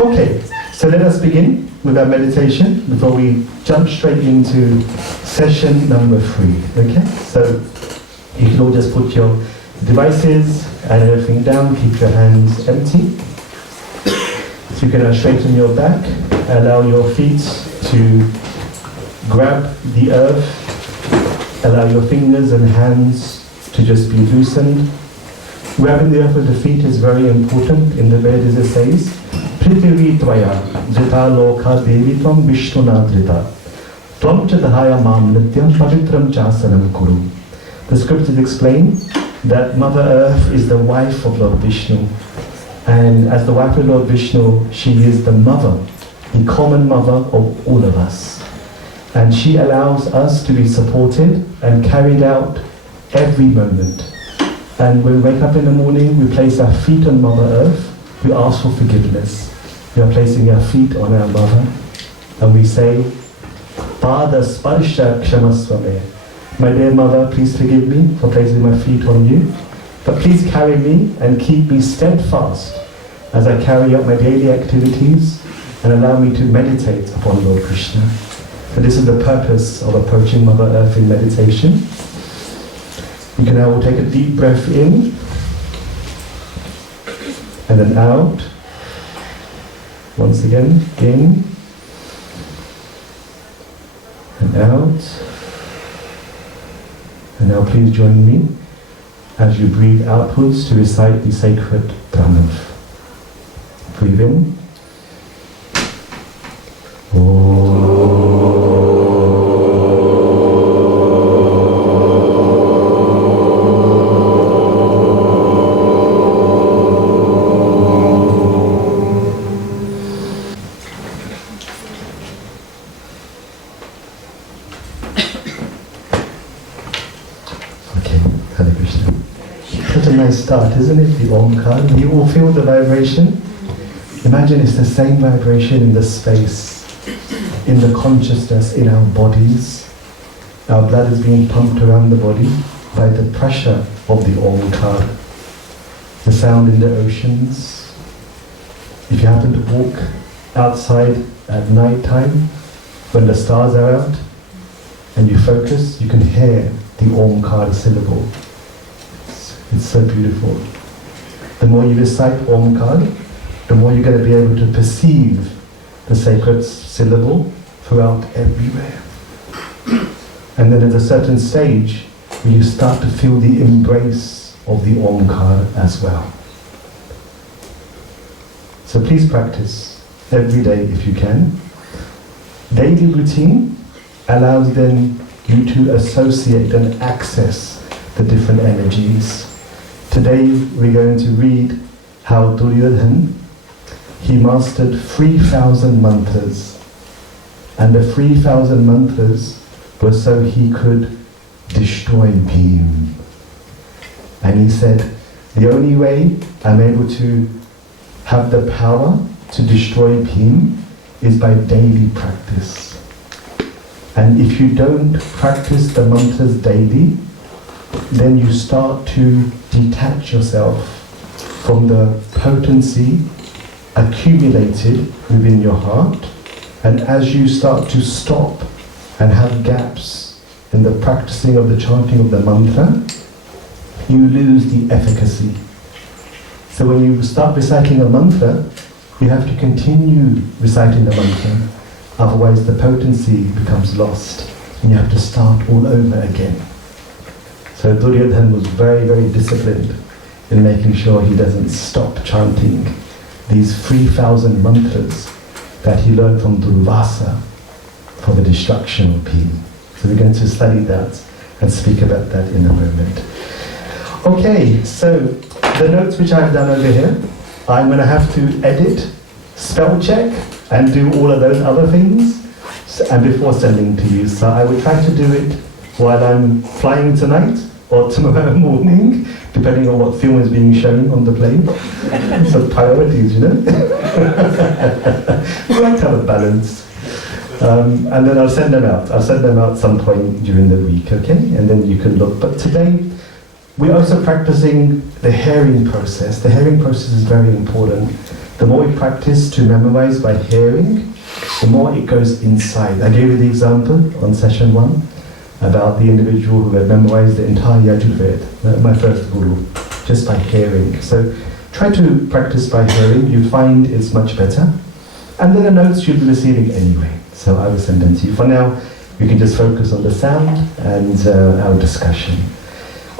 Okay, so let us begin with our meditation before we jump straight into session number 3. Okay, so you can all just put your devices and everything down, keep your hands empty. So you can now straighten your back, allow your feet to grab the earth, allow your fingers and hands to just be loosened. Grabbing the earth with the feet is very important. In the Vedas it says, Prithvi Tvaya Jita Loka Devitvam Vishnunadrita Tvam Chadhaya Mam Nityam Pavitram Chasanam Kuru. The scriptures explain that Mother Earth is the wife of Lord Vishnu. And as the wife of Lord Vishnu, she is the mother, the common mother of all of us. And she allows us to be supported and carried out every moment. And when we wake up in the morning, we place our feet on Mother Earth, we ask for forgiveness. We are placing our feet on our mother, and we say, Pada Sparsha Kshamasvame. My dear mother, please forgive me for placing my feet on you, but please carry me and keep me steadfast as I carry out my daily activities and allow me to meditate upon Lord Krishna. So this is the purpose of approaching Mother Earth in meditation. You can now take a deep breath in and then out. Once again, in and out. And now please join me as you breathe outwards to recite the sacred Pranav. Breathe in. Start, isn't it? The Omkar. You all feel the vibration? Imagine it's the same vibration in the space, in the consciousness, in our bodies. Our blood is being pumped around the body by the pressure of the Omkar. The sound in the oceans. If you happen to walk outside at night time, when the stars are out, and you focus, you can hear the Omkar syllable. It's so beautiful. The more you recite Omkar, the more you're going to be able to perceive the sacred syllable throughout everywhere. And then at a certain stage, you start to feel the embrace of the Omkar as well. So please practice every day if you can. Daily routine allows then you to associate and access the different energies. Today we're going to read how Duryodhana, he mastered 3,000 mantras. And the 3,000 mantras were so he could destroy Bhim. And he said, the only way I'm able to have the power to destroy Bhim is by daily practice. And if you don't practice the mantras daily, then you start to detach yourself from the potency accumulated within your heart, and as you start to stop and have gaps in the practicing of the chanting of the mantra, you lose the efficacy. So when you start reciting a mantra, you have to continue reciting the mantra, otherwise the potency becomes lost and you have to start all over again. So Duryodhana was very, very disciplined in making sure he doesn't stop chanting these 3,000 mantras that he learned from Durvasa for the destruction of Bhim. So we're going to study that and speak about that in a moment. Okay, so the notes which I've done over here, I'm going to have to edit, spell check, and do all of those other things and before sending to you. So I will try to do it while I'm flying tonight or tomorrow morning, depending on what film is being shown on the plane. So priorities, you know. We like to have a balance. And then I'll send them out. I'll send them out some point during the week, okay? And then you can look. But today, we're also practicing the hearing process. The hearing process is very important The more we practice to memorize by hearing, the more it goes inside. I gave you the example on session 1 about the individual who had memorized the entire Yajurveda, my first guru, just by hearing. So try to practice by hearing, you'll find it's much better. And then the notes you'll be receiving anyway, so I will send them to you. For now, you can just focus on the sound and our discussion.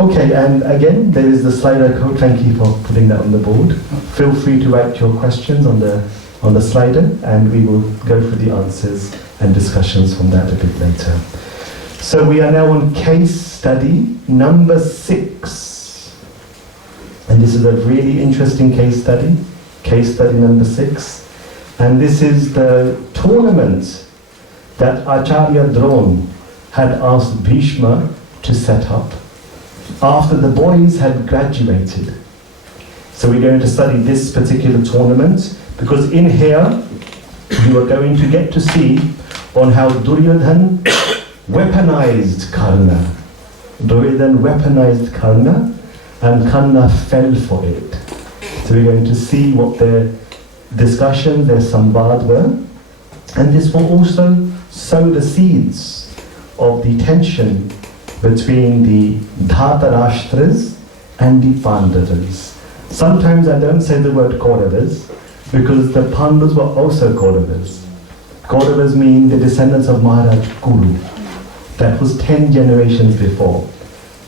Okay, and again, there is the Slido code. Thank you for putting that on the board. Feel free to write your questions on the Slido, and we will go through the answers and discussions from that a bit later. So we are now on case study number 6. And this is a really interesting case study number 6. And this is the tournament that Acharya Drona had asked Bhishma to set up after the boys had graduated. So we're going to study this particular tournament because in here you are going to get to see on how Duryodhan weaponized Karna. Duryodhan weaponized Karna and Karna fell for it. So we're going to see what their discussion, their samvad were, and this will also sow the seeds of the tension between the Dhritarashtras and the Pandavas. Sometimes I don't say the word Kauravas because the Pandavas were also Kauravas. Kauravas mean the descendants of Maharaj Kuru. That was 10 generations before.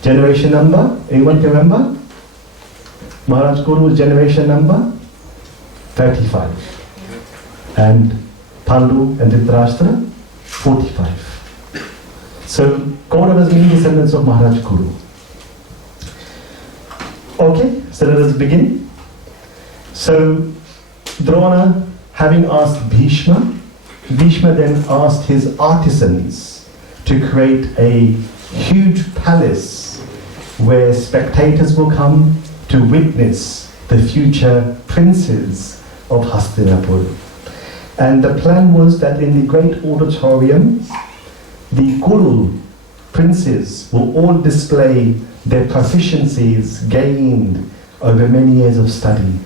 Generation number, anyone can remember? Maharaj Kuru's generation number? 35. And Pandu and Dhritarashtra? 45. So, Kauravas mean descendants of Maharaj Kuru. Okay, so let us begin. So, Drona, having asked Bhishma then asked his artisans to create a huge palace where spectators will come to witness the future princes of Hastinapur. And the plan was that in the great auditorium, the Kuru princes will all display their proficiencies gained over many years of study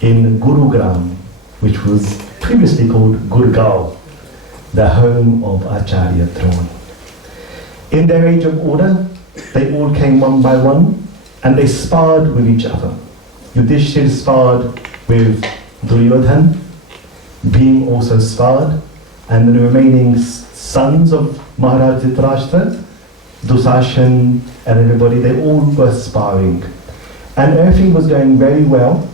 in Gurugram, which was previously called Gurgaon, the home of Acharya Drona. In their age of order, they all came one by one and they sparred with each other. Yudhishthira sparred with Duryodhan, Bhim also sparred, and the remaining sons of Maharaj Dhritarashtra, Dusashan and everybody, they all were sparring. And everything was going very well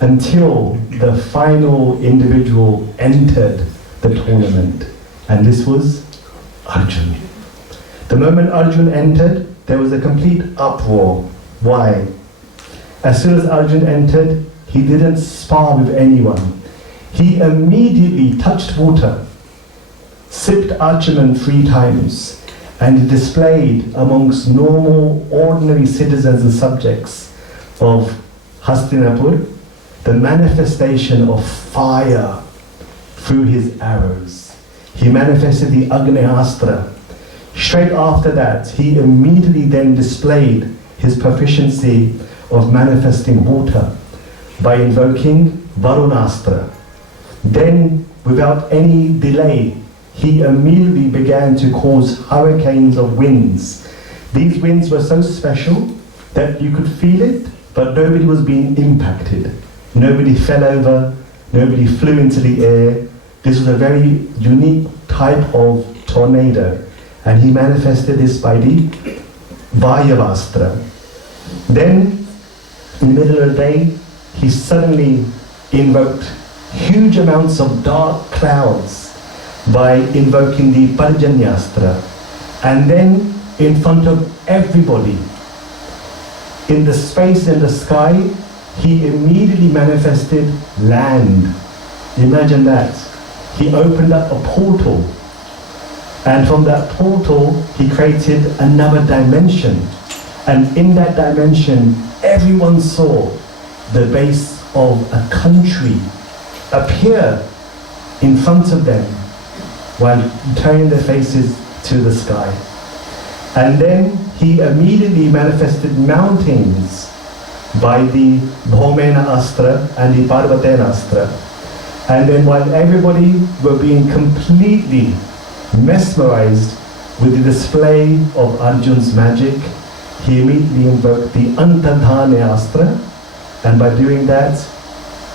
until the final individual entered the tournament. And this was Arjun. The moment Arjun entered, there was a complete uproar. Why? As soon as Arjun entered, he didn't spar with anyone. He immediately touched water, sipped Archaman 3 times, and displayed amongst normal, ordinary citizens and subjects of Hastinapur the manifestation of fire through his arrows. He manifested the Agnyastra. Straight after that, he immediately then displayed his proficiency of manifesting water by invoking Varunastra. Then, without any delay, he immediately began to cause hurricanes of winds. These winds were so special that you could feel it, but nobody was being impacted. Nobody fell over, nobody flew into the air. This was a very unique type of tornado, and he manifested this by the Vayavastra. Then, in the middle of the day, he suddenly invoked huge amounts of dark clouds by invoking the Parjanyastra. And then, in front of everybody, in the space in the sky, he immediately manifested land. Imagine that. He opened up a portal, and from that portal, he created another dimension. And in that dimension, everyone saw the base of a country appear in front of them while turning their faces to the sky. And then he immediately manifested mountains by the Bhomena Astra and the Parvatena Astra. And then while everybody were being completely mesmerized with the display of Arjun's magic, he immediately invoked the Antadhane Astra, and by doing that,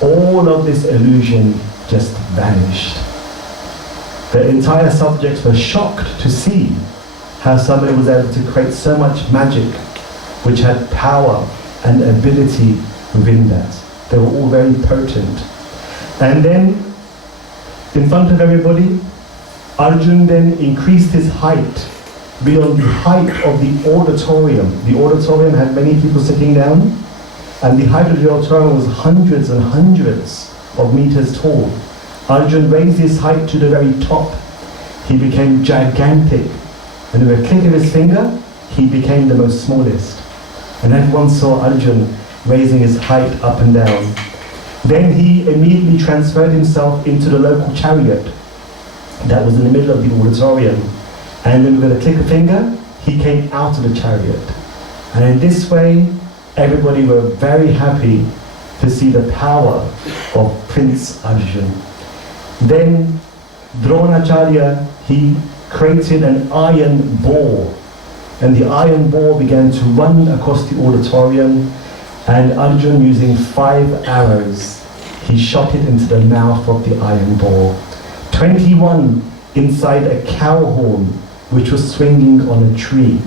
all of this illusion just vanished. The entire subjects were shocked to see how somebody was able to create so much magic which had power and ability within that. They were all very potent. And then, in front of everybody, Arjun then increased his height beyond the height of the auditorium. The auditorium had many people sitting down, and the height of the auditorium was hundreds and hundreds of meters tall. Arjun raised his height to the very top. He became gigantic, and with a click of his finger, he became the most smallest. And everyone saw Arjun raising his height up and down. Then he immediately transferred himself into the local chariot that was in the middle of the auditorium. And then with a click of finger, he came out of the chariot. And in this way, everybody were very happy to see the power of Prince Arjun. Then Dronacharya, he created an iron ball, and the iron ball began to run across the auditorium, and Arjun, using 5 arrows, he shot it into the mouth of the iron ball. 21 inside a cow horn which was swinging on a tree.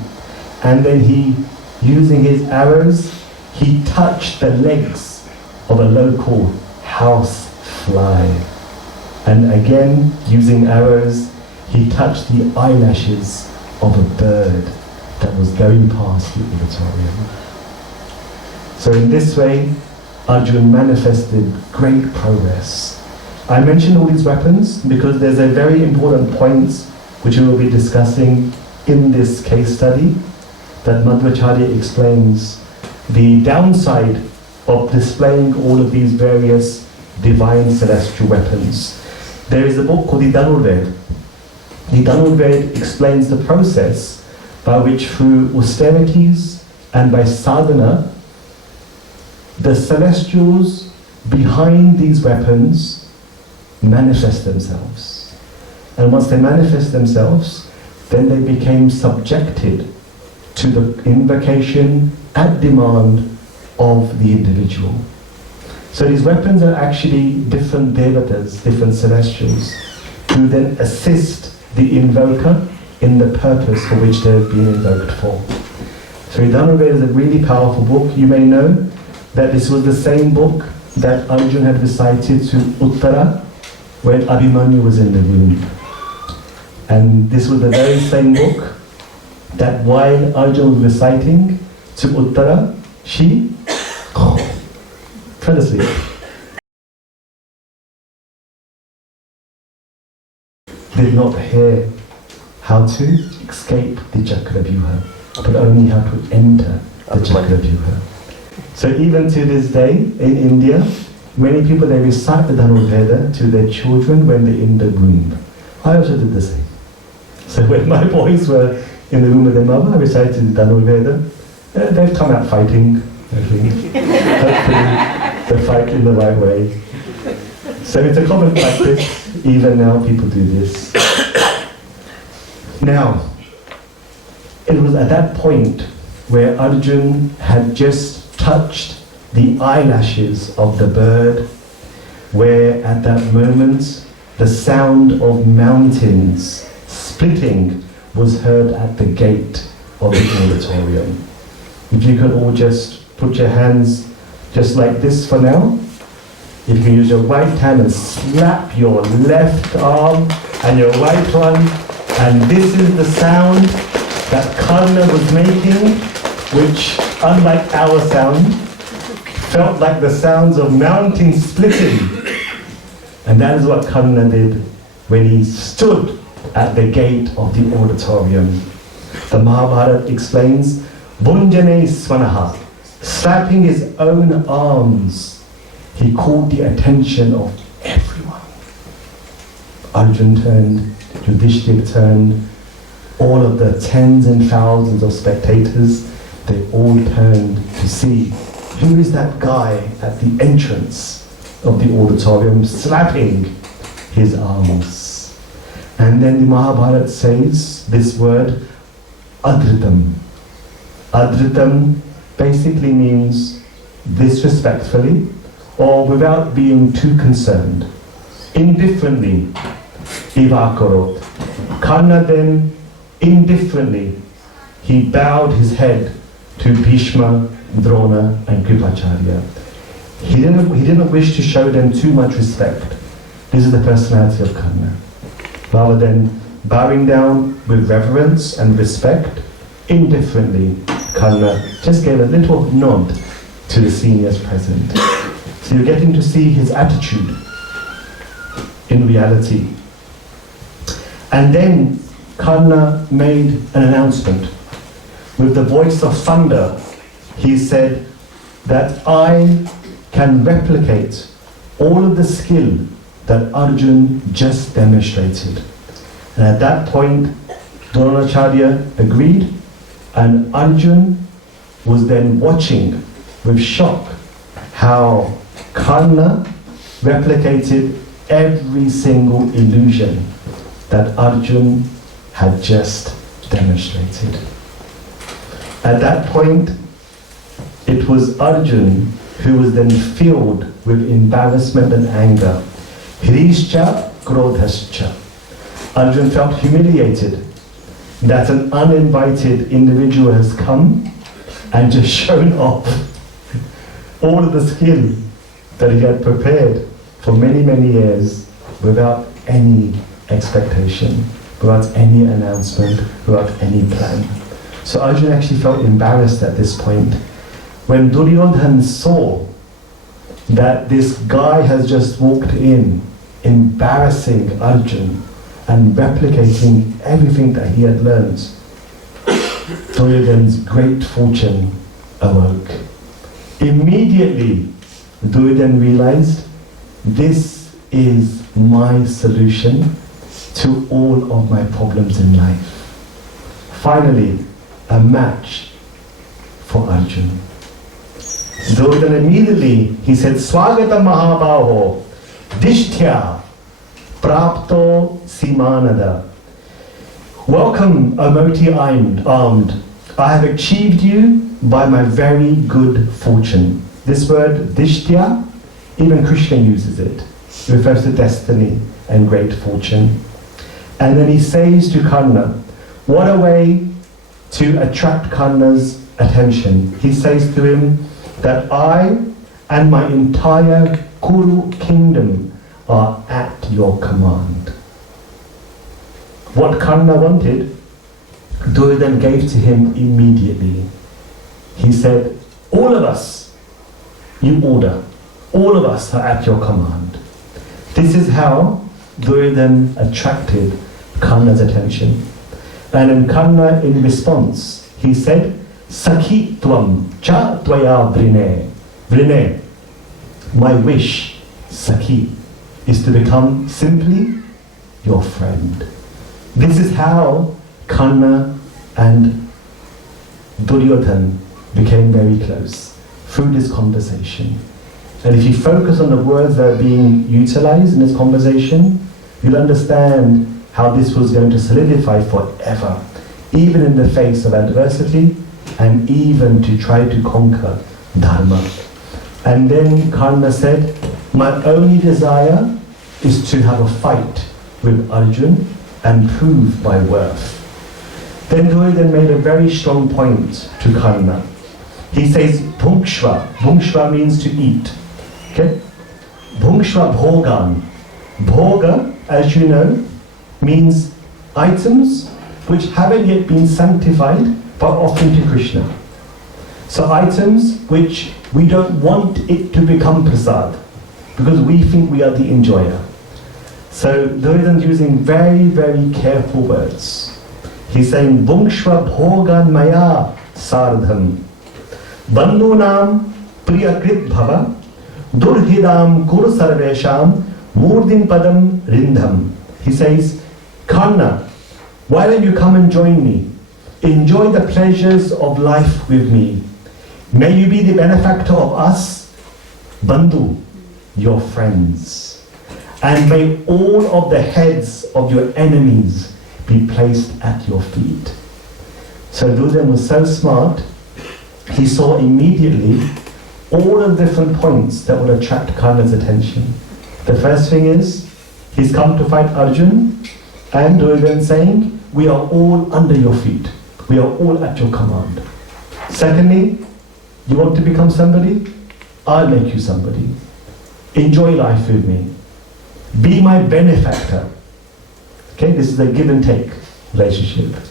And then he, using his arrows, he touched the legs of a local house fly. And again, using arrows, he touched the eyelashes of a bird that was going past the auditorium. So in this way, Arjun manifested great progress. I mention all these weapons because there's a very important point which we will be discussing in this case study that Madhvacharya explains the downside of displaying all of these various divine celestial weapons. There is a book called the Dhanurved. The Dhanurved explains the process by which, through austerities and by sadhana, the celestials behind these weapons manifest themselves. And once they manifest themselves, then they became subjected to the invocation at demand of the individual. So these weapons are actually different devatas, different celestials, who then assist the invoker in the purpose for which they've been invoked for. So Dhanurved is a really powerful book. You may know that this was the same book that Arjun had recited to Uttara when Abhimanyu was in the room. And this was the very same book that while Arjun was reciting to Uttara, she fell asleep. Did not hear how to escape the Chakravyuha, but only how to enter the Chakravyuha. So even to this day, in India, many people, they recite the Dhanurveda to their children when they're in the womb. I also did the same. So when my boys were in the womb of their mother, I recited the Dhanurveda. They've come out fighting, I think. Hopefully they fight in the right way. So it's a common practice. Even now people do this. Now, it was at that point where Arjun had just touched the eyelashes of the bird, where at that moment the sound of mountains splitting was heard at the gate of the auditorium. If you could all just put your hands just like this for now. If you can use your right hand and slap your left arm and your right one, and this is the sound that Karna was making, which, unlike our sound, felt like the sounds of mountains splitting. And that is what Karna did when he stood at the gate of the auditorium. The Mahabharata explains, Bunjane Svanaha, slapping his own arms, he called the attention of everyone. Arjun turned, Yudhishthira turned, all of the tens and thousands of spectators, they all turned to see who is that guy at the entrance of the auditorium slapping his arms? And then the Mahabharata says this word, adritam. Adritam basically means disrespectfully or without being too concerned. Indifferently, ivakarot. Karna then, indifferently, he bowed his head to Bhishma, Drona and Kripacharya. He didn't wish to show them too much respect. This is the personality of Karna. Rather than bowing down with reverence and respect, indifferently, Karna just gave a little nod to the seniors present. So you're getting to see his attitude in reality. And then Karna made an announcement. With the voice of thunder, he said that I can replicate all of the skill that Arjun just demonstrated. And at that point, Dronacharya agreed, and Arjun was then watching with shock how Karna replicated every single illusion that Arjun had just demonstrated. At that point, it was Arjun who was then filled with embarrassment and anger. Hrishcha krodhascha. Arjun felt humiliated that an uninvited individual has come and just shown off all of the skill that he had prepared for many, many years without any expectation, without any announcement, without any plan. So Arjun actually felt embarrassed at this point. When Duryodhana saw that this guy has just walked in, embarrassing Arjun and replicating everything that he had learned, Duryodhana's great fortune awoke. Immediately, Duryodhana realized, this is my solution to all of my problems in life. Finally, a match for Arjun. Duryodhana immediately, he said, Swagata Mahabhaho, Dishtya, Prapto Simanada. Welcome, O mighty armed. I have achieved you by my very good fortune. This word, Dishtya, even Krishna uses it. It refers to destiny and great fortune. And then he says to Karna, what a way to attract Karna's attention. He says to him that I and my entire Kuru kingdom are at your command. What Karna wanted, Duryodhana gave to him immediately. He said, all of us, you order, all of us are at your command. This is how Duryodhana attracted Karna's attention. And in Karna, in response, he said, Sakhi tvam cha tvaya vrine. Vrine, my wish, Sakhi, is to become simply your friend. This is how Karna and Duryodhana became very close, through this conversation. And if you focus on the words that are being utilized in this conversation, you'll understand how this was going to solidify forever, even in the face of adversity, and even to try to conquer Dharma. And then Karna said, my only desire is to have a fight with Arjun and prove my worth. Then Duryodhana made a very strong point to Karna. He says, Bhungshva. Bhungshva means to eat. Okay? Bhungshva bhogan. Bhoga, as you know, means items which haven't yet been sanctified but offered to Krishna. So items which we don't want it to become prasad because we think we are the enjoyer. So Duryodhana is using very, very careful words. He's saying, Bhungshva bhogan maya sardham. Bandhunam priyakrit bhava. Durhidam kuru sarvesham. Murdin padam rindham. He says, Karna, why don't you come and join me? Enjoy the pleasures of life with me. May you be the benefactor of us, Bandhu, your friends. And may all of the heads of your enemies be placed at your feet. So Duryodhana was so smart, he saw immediately all of the different points that would attract Karna's attention. The first thing is, he's come to fight Arjun, and Duryodhana saying, we are all under your feet. We are all at your command. Secondly, you want to become somebody? I'll make you somebody. Enjoy life with me. Be my benefactor. Okay, this is a give and take relationship.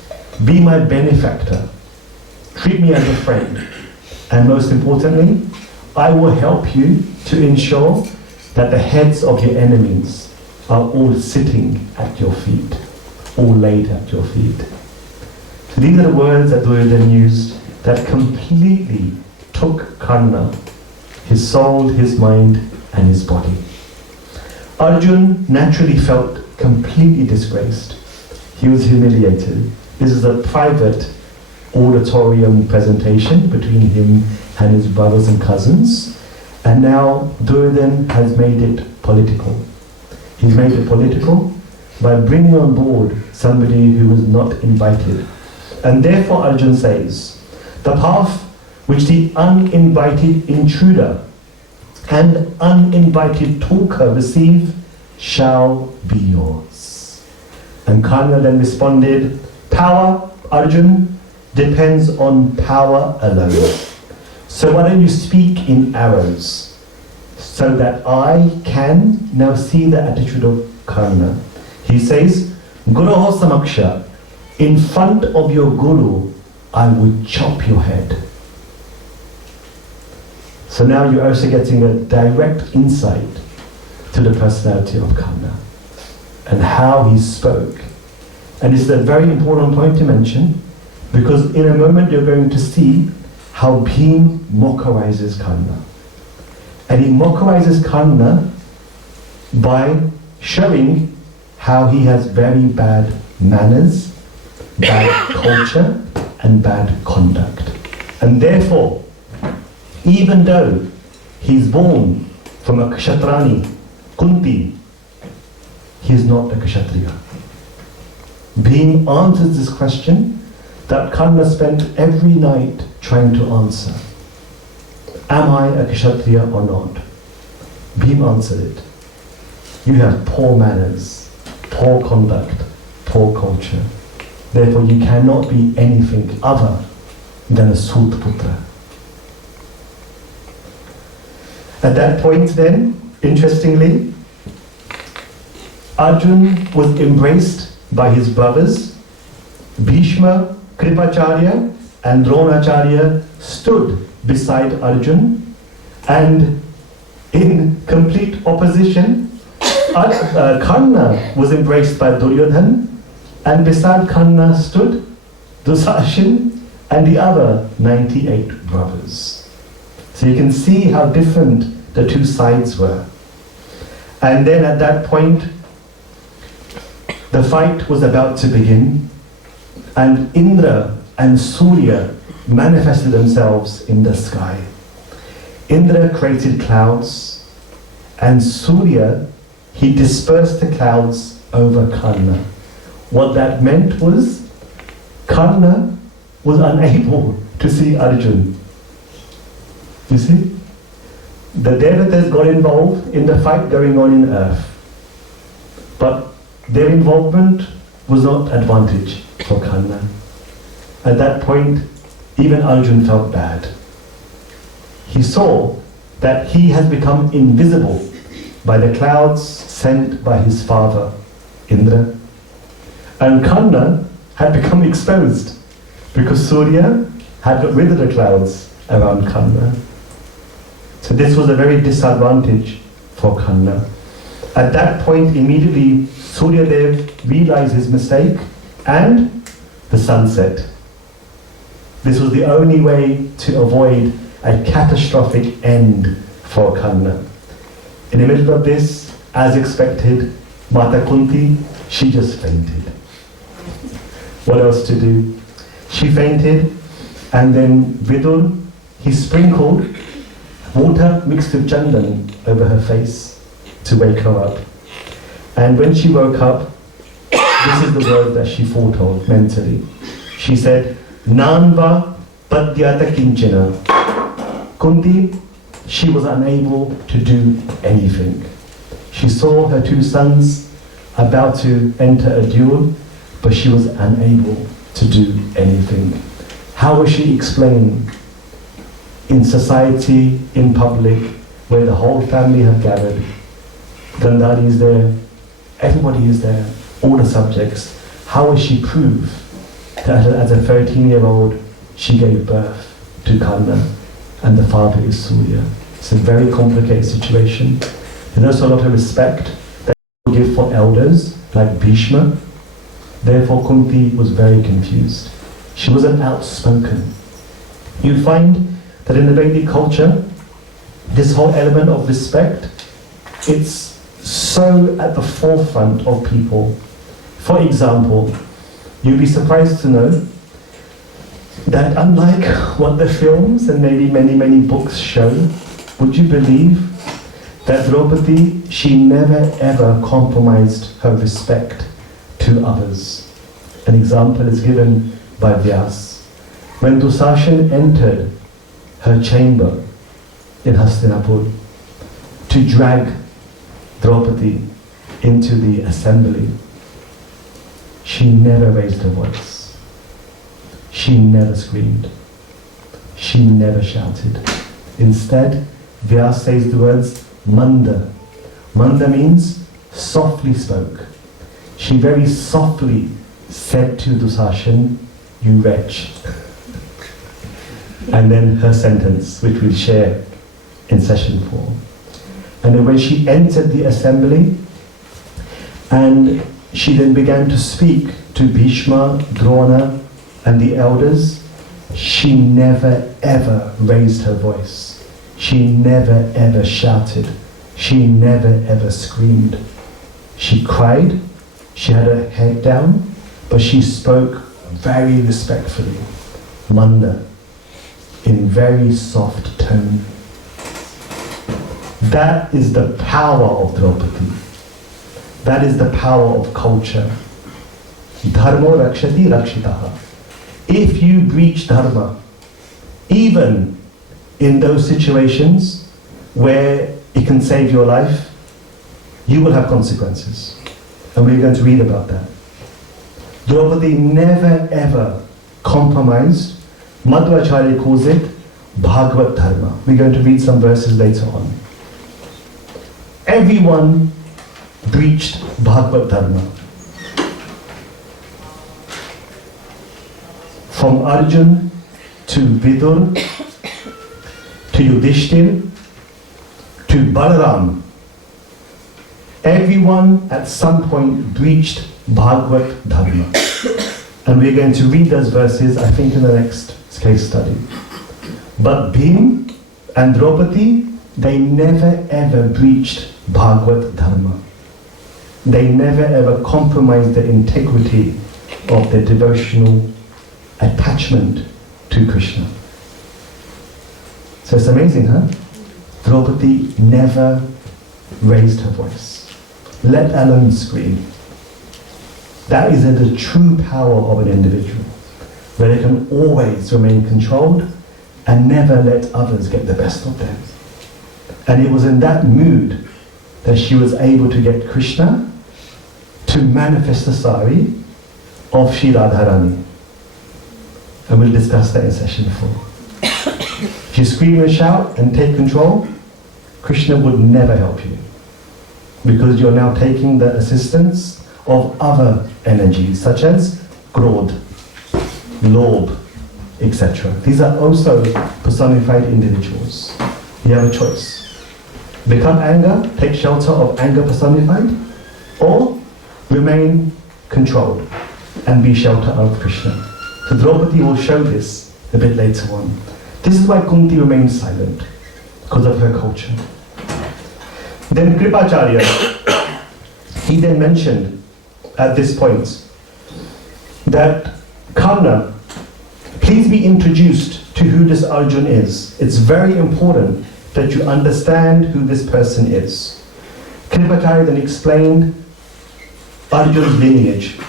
Be my benefactor. Treat me as a friend. And most importantly, I will help you to ensure that the heads of your enemies are all sitting at your feet, all laid at your feet. So these are the words that Duryodhana used that completely took Karna, his soul, his mind, and his body. Arjun naturally felt completely disgraced. He was humiliated. This is a private auditorium presentation between him and his brothers and cousins. And now Duryodhana has made it political. He's made it political by bringing on board somebody who was not invited. And therefore Arjun says, the path which the uninvited intruder and uninvited talker receive shall be yours. And Karna then responded, power, Arjun, depends on power alone. So why don't you speak in arrows, so that I can now see the attitude of Karna. He says, Guruho Samaksha, in front of your Guru, I would chop your head. So now you're also getting a direct insight to the personality of Karna and how he spoke. And this is a very important point to mention, because in a moment you're going to see how Bhim mockerizes Karna. And he mockerizes Karna by showing how he has very bad manners, bad culture, and bad conduct. And therefore, even though he's born from a Kshatrani, Kunti, he is not a Kshatriya. Bhim answers this question that Karna spent every night trying to answer. Am I a Kshatriya or not? Bhim answered it. You have poor manners, poor conduct, poor culture. Therefore you cannot be anything other than a Sutputra. At that point then, interestingly, Arjun was embraced by his brothers. Bhishma, Kripacharya and Dronacharya stood beside Arjun, and in complete opposition, Karna was embraced by Duryodhana, and beside Karna stood Dusashin and the other 98 brothers. So you can see how different the two sides were. And then at that point, the fight was about to begin, and Indra and Surya manifested themselves in the sky. Indra created clouds, and Surya, he dispersed the clouds over Karna. What that meant was, Karna was unable to see Arjun. You see? The devatas got involved in the fight going on in earth. But their involvement was not advantage for Karna. At that point, even Arjun felt bad. He saw that he had become invisible by the clouds sent by his father, Indra. And Karna had become exposed because Surya had got rid of the clouds around Karna. So this was a very disadvantage for Karna. At that point, immediately, Suryadev realized his mistake, and the sun set. This was the only way to avoid a catastrophic end for Karna. In the middle of this, as expected, Mata Kunti, she just fainted. What else to do? She fainted, and then Vidur, he sprinkled water mixed with chandan over her face to wake her up. And when she woke up, this is the word that she thought of mentally. She said, Nanva Padyata Kinchana. Kunti, she was unable to do anything. She saw her two sons about to enter a duel, but she was unable to do anything. How was she explaining in society, in public, where the whole family have gathered? Gandhari is there, everybody is there, all the subjects. How will she prove that as a 13-year-old she gave birth to Karna and the father is Surya? It's a very complicated situation. There's also a lot of respect that we give for elders like Bhishma. Therefore Kunti was very confused. She wasn't outspoken. You find that in the Vedic culture, this whole element of respect, it's so at the forefront of people. For example, you'd be surprised to know that unlike what the films and maybe many books show, would you believe that Draupadi, she never ever compromised her respect to others? An example is given by Vyas. When Dusashan entered her chamber in Hastinapur to drag Draupadi into the assembly, she never raised her voice. She never screamed. She never shouted. Instead, Vyas says the words Manda. Manda means softly spoke. She very softly said to Dusashan, "You wretch." And then her sentence, which we'll share in session 4. And then when she entered the assembly, and she then began to speak to Bhishma, Drona, and the elders, she never ever raised her voice. She never ever shouted. She never ever screamed. She cried, she had her head down, but she spoke very respectfully, Manda, in very soft tone. That is the power of Draupadi. That is the power of culture. Dharmo rakshati rakshitaha. If you breach dharma, even in those situations where it can save your life, you will have consequences. And we're going to read about that. Draupadi never ever compromised. Madhvacharya calls it Bhagavad Dharma. We're going to read some verses later on. Everyone breached Bhagavad Dharma. From Arjun to Vidur to Yudhishthir to Balaram. Everyone at some point breached Bhagavad Dharma. And we're going to read those verses, I think, in the next case study. But Bhim and Draupadi, they never ever breached Bhagavad Dharma. They never ever compromised the integrity of their devotional attachment to Krishna. So it's amazing, huh? Draupadi never raised her voice, let alone scream. That is the true power of an individual, where they can always remain controlled and never let others get the best of them. And it was in that mood that she was able to get Krishna to manifest the sari of Shri Radharani. And we'll discuss that in session 4. If you scream and shout and take control, Krishna would never help you, because you're now taking the assistance of other energies such as Krodh, Lobh, etc. These are also personified individuals. You have a choice. Become anger, take shelter of anger personified, or remain controlled and be shelter of Krishna. So Draupadi will show this a bit later on. This is why Kunti remains silent, because of her culture. Then Kripacharya, he then mentioned at this point that Karna, please be introduced to who this Arjun is. It's very important that you understand who this person is. Kripacharya then explained Arjun's lineage.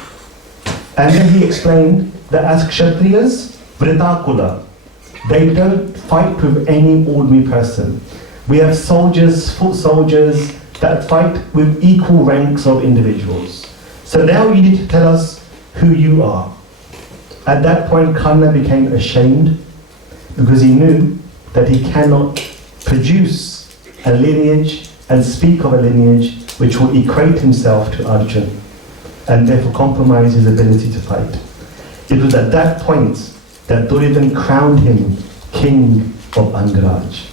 And then he explained that as Kshatriyas, Vritakula, they don't fight with any ordinary person. We have soldiers, foot soldiers, that fight with equal ranks of individuals. So now you need to tell us who you are. At that point, Karna became ashamed because he knew that he cannot produce a lineage and speak of a lineage which will equate himself to Arjun and therefore compromise his ability to fight. It was at that point that Duryodhana crowned him king of Angaraj.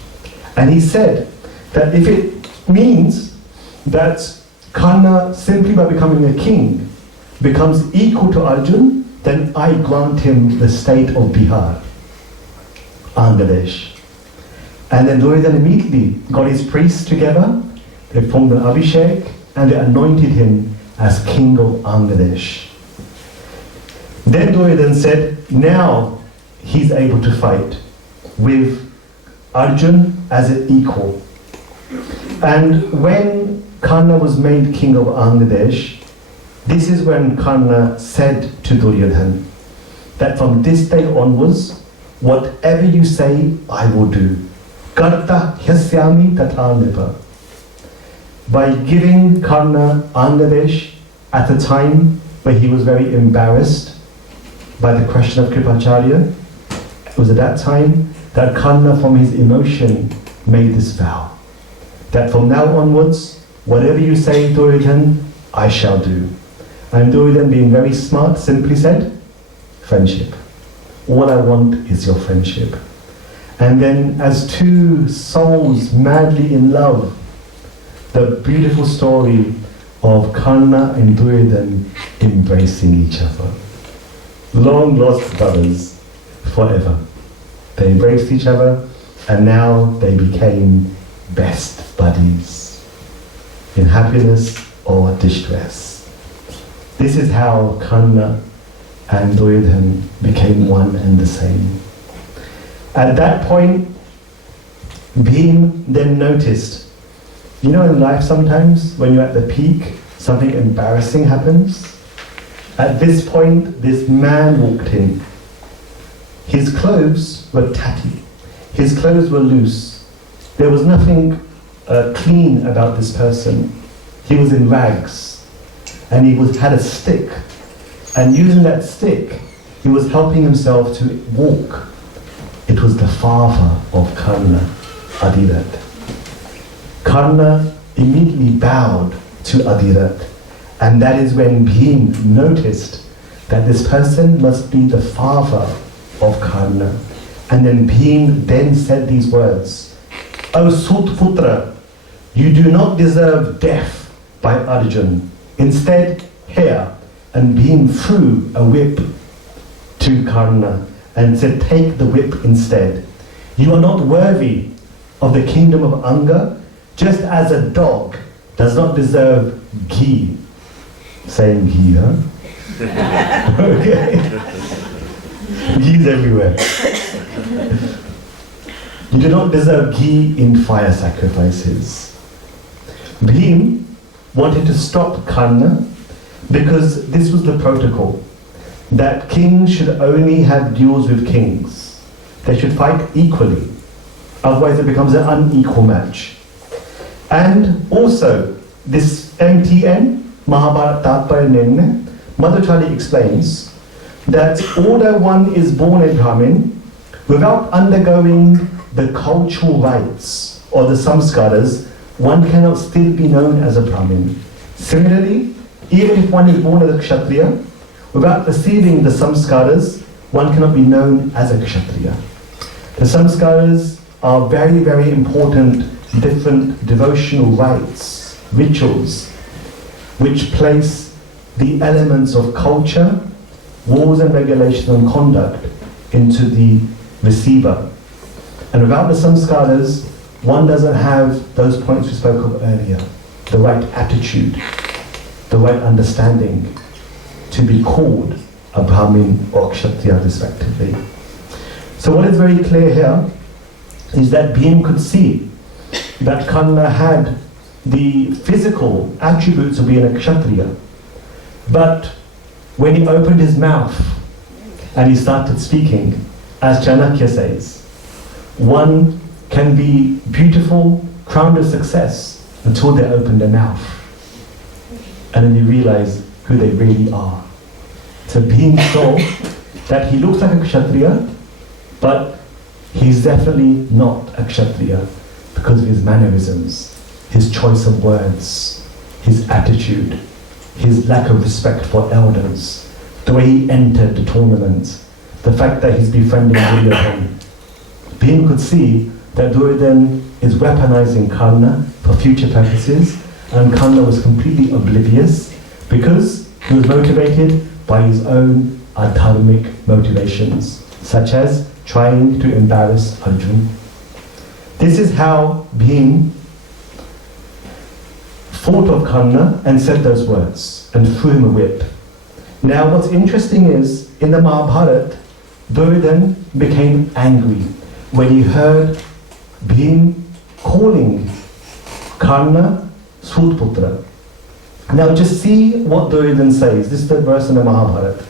And he said that if it means that Karna, simply by becoming a king, becomes equal to Arjun, then I grant him the state of Bihar, Angladesh. And then Duryodhana immediately got his priests together, they formed an Abhishek, and they anointed him as king of Angladesh. Then Duryodhana said, now he's able to fight with Arjun as an equal. And when Karna was made king of Angladesh, this is when Karna said to Duryodhana that from this day onwards, whatever you say, I will do. Karta hyasyami tatha nipa. By giving Karna Angladesh at a time where he was very embarrassed by the question of Kripacharya, it was at that time that Karna, from his emotion, made this vow. That from now onwards, whatever you say, Duryodhana, I shall do. And Duryodhana, being very smart, simply said, friendship. All I want is your friendship. And then as two souls madly in love, the beautiful story of Karna and Duryodhana embracing each other. Long lost brothers, forever. They embraced each other, and now they became best buddies in happiness or distress. This is how Karna and Duryodhana became one and the same. At that point, Bhim then noticed, you know, in life sometimes when you're at the peak, something embarrassing happens. At this point, this man walked in. His clothes were tatty. His clothes were loose. There was nothing clean about this person. He was in rags. And he had a stick. And using that stick, he was helping himself to walk. It was the father of Karna, Adirat. Karna immediately bowed to Adirat. And that is when Bhim noticed that this person must be the father of Karna. And then Bhim then said these words, O Sutputra, you do not deserve death by Arjun. Instead, here. And Bhim threw a whip to Karna and said, take the whip instead. You are not worthy of the kingdom of Anga, just as a dog does not deserve ghee. Saying ghee, huh? Okay. Ghee's everywhere. You do not deserve ghee in fire sacrifices. Bhim wanted to stop Karna because this was the protocol, that kings should only have duels with kings. They should fight equally, otherwise it becomes an unequal match. And also, this MTN, Mahabharata Madhacharya explains that although one is born a Brahmin, without undergoing the cultural rites or the samskaras, one cannot still be known as a Brahmin. Similarly, even if one is born as a Kshatriya, without receiving the samskaras, one cannot be known as a Kshatriya. The samskaras are very, very important, different devotional rites, rituals, which place the elements of culture, rules and regulations and conduct into the receiver. And without the samskaras, one doesn't have those points we spoke of earlier, the right attitude, the right understanding to be called a Brahmin or Kshatriya respectively. So what is very clear here is that Bhim could see that Karna had the physical attributes of being a Kshatriya. But when he opened his mouth and he started speaking, as Chanakya says, one can be beautiful, crowned with success, until they open their mouth. And then they realize who they really are. So Bhim saw that he looks like a Kshatriya, but he's definitely not a Kshatriya because of his mannerisms, his choice of words, his attitude, his lack of respect for elders, the way he entered the tournament, the fact that he's befriending Duryodhana. Bhim could see that Duryodhana is weaponizing Karna for future purposes, and Karna was completely oblivious because he was motivated by his own adharmic motivations, such as trying to embarrass Arjuna. This is how Bhim thought of Karna and said those words and threw him a whip. Now what's interesting is, in the Mahabharata, Duryodhana became angry when he heard Bhim calling Karna Sudputra. Now just see what Duryodhana says. This is the verse in the Mahabharata.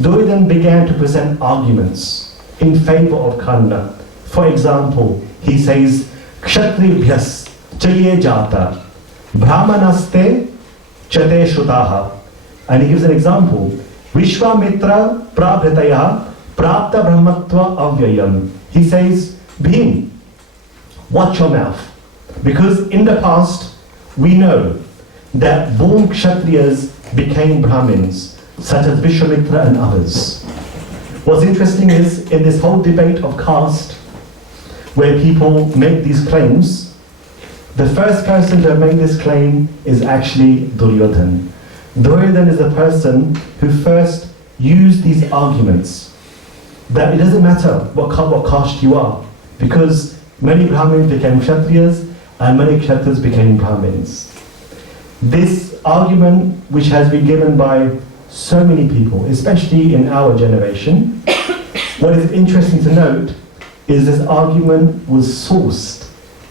Duryodhana began to present arguments in favor of Karna. For example, he says, Kshatribhyas chaliye jata, brahmanaste chate shutaha. And he gives an example. Vishwamitra prabhritaya prapta brahmatva avyayam. He says, Bhim, watch your mouth. Because in the past, we know that born Kshatriyas became Brahmins, such as Vishwamitra and others. What's interesting is, in this whole debate of caste, where people make these claims, the first person to have made this claim is actually Duryodhana. Duryodhana is the person who first used these arguments, that it doesn't matter what caste you are, because many Brahmins became Kshatriyas and many Kshatriyas became Brahmins. This argument, which has been given by so many people, especially in our generation, what is interesting to note is this argument was sourced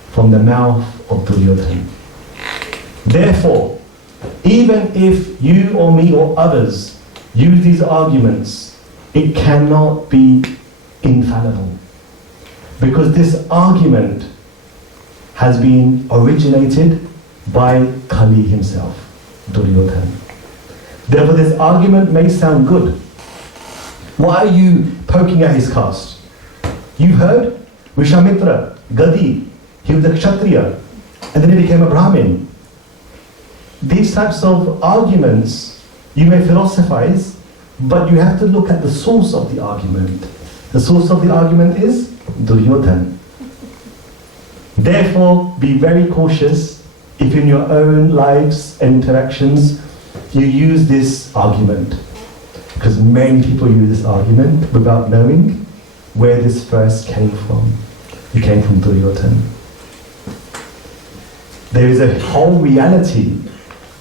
from the mouth of Duryodhana. Therefore, even if you or me or others use these arguments, it cannot be infallible. Because this argument has been originated by Kali himself, Duryodhana. Therefore this argument may sound good. Why are you poking at his caste? You heard Vishwamitra, Gadi, he was a Kshatriya, and then he became a Brahmin. These types of arguments, you may philosophize, but you have to look at the source of the argument. The source of the argument is Duryodhana. Therefore, be very cautious if in your own lives and interactions you use this argument. Because many people use this argument without knowing where this first came from. It came from Duryodhana. There is a whole reality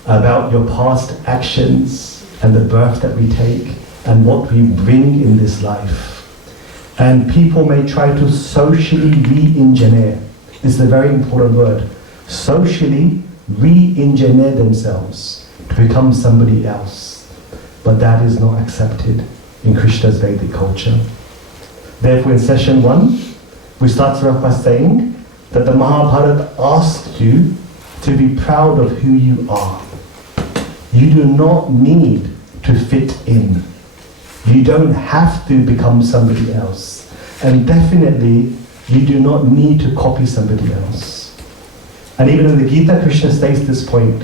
about your past actions and the birth that we take and what we bring in this life. And people may try to socially re-engineer. This is a very important word. Socially re-engineer themselves to become somebody else. But that is not accepted in Krishna's Vedic culture. Therefore, in session 1, we started off by saying that the Mahabharata asked you to be proud of who you are. You do not need to fit in. You don't have to become somebody else. And definitely, you do not need to copy somebody else. And even in the Gita, Krishna states this point.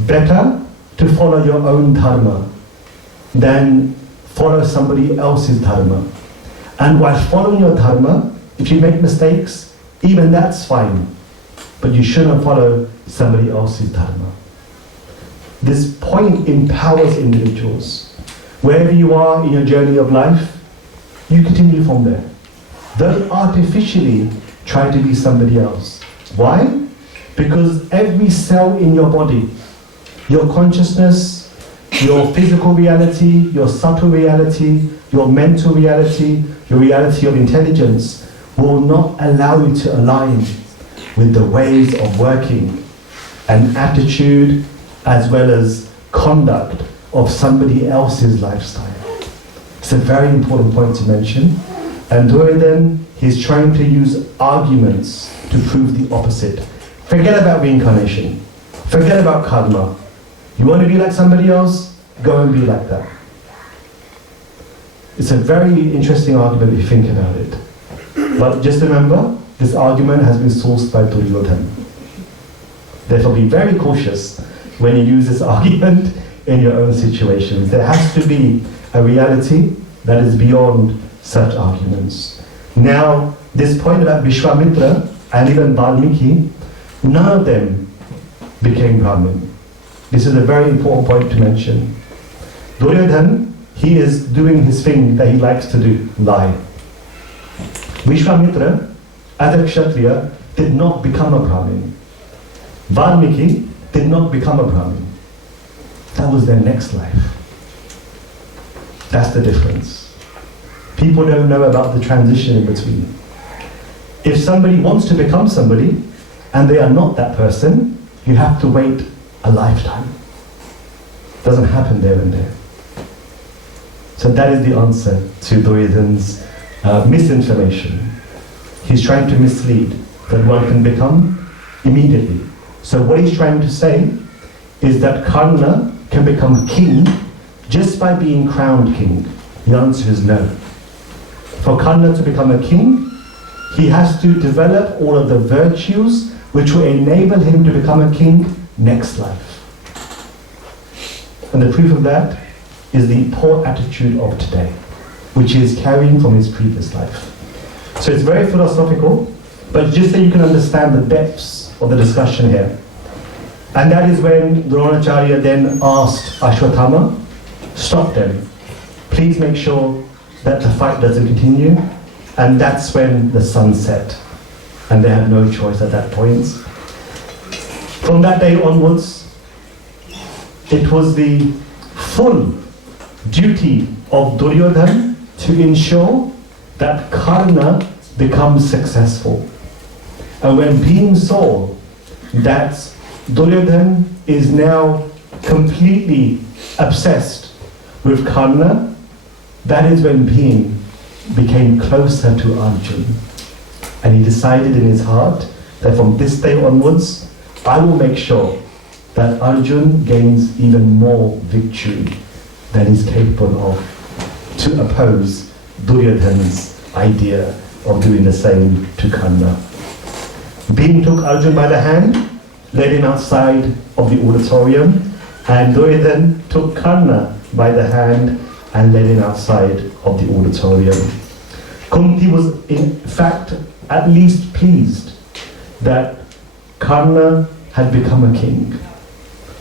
Better to follow your own dharma than follow somebody else's dharma. And while following your dharma, if you make mistakes, even that's fine. But you shouldn't follow somebody else's dharma. This point empowers individuals. Wherever you are in your journey of life, you continue from there. Don't artificially try to be somebody else. Why? Because every cell in your body, your consciousness, Your physical reality, your subtle reality, your mental reality, your reality of intelligence will not allow you to align with the ways of working and attitude as well as conduct of somebody else's lifestyle. It's a very important point to mention. And Duryodhana, he's trying to use arguments to prove the opposite. Forget about reincarnation. Forget about karma. You want to be like somebody else? Go and be like that. It's a very interesting argument if you think about it. But just remember, this argument has been sourced by Duryodhana. Therefore, be very cautious when you use this argument in your own situations. There has to be a reality that is beyond such arguments. Now, this point about Vishwamitra and even Valmiki, none of them became Brahmin. This is a very important point to mention. Duryodhana, he is doing his thing that he likes to do, lie. Vishwamitra, as a Kshatriya, did not become a Brahmin. Valmiki did not become a Brahmin. That was their next life. That's the difference. People don't know about the transition in between. If somebody wants to become somebody, and they are not that person, you have to wait a lifetime. It doesn't happen there and there. So that is the answer to Duryodhana's misinformation. He's trying to mislead that one can become immediately. So what he's trying to say is that Karna can become king just by being crowned king. The answer is no. For Karna to become a king, he has to develop all of the virtues which will enable him to become a king next life. And the proof of that is the poor attitude of today, which he is carrying from his previous life. So it's very philosophical, but just so you can understand the depths of the discussion here. And that is when Dronacharya then asked Ashwatthama, stop them. Please make sure that the fight doesn't continue. And that's when the sun set. And they had no choice at that point. From that day onwards, it was the full duty of Duryodhana to ensure that Karna becomes successful. And when Bhim saw that Duryodhana is now completely obsessed with Karna, that is when Bhim became closer to Arjuna. And he decided in his heart that from this day onwards, I will make sure that Arjuna gains even more victory than he's capable of to oppose Duryodhana's idea of doing the same to Karna. Bhim took Arjuna by the hand, led him outside of the auditorium, and Duryodhana took Karna by the hand and led him outside of the auditorium. Kunti was in fact at least pleased that Karna had become a king,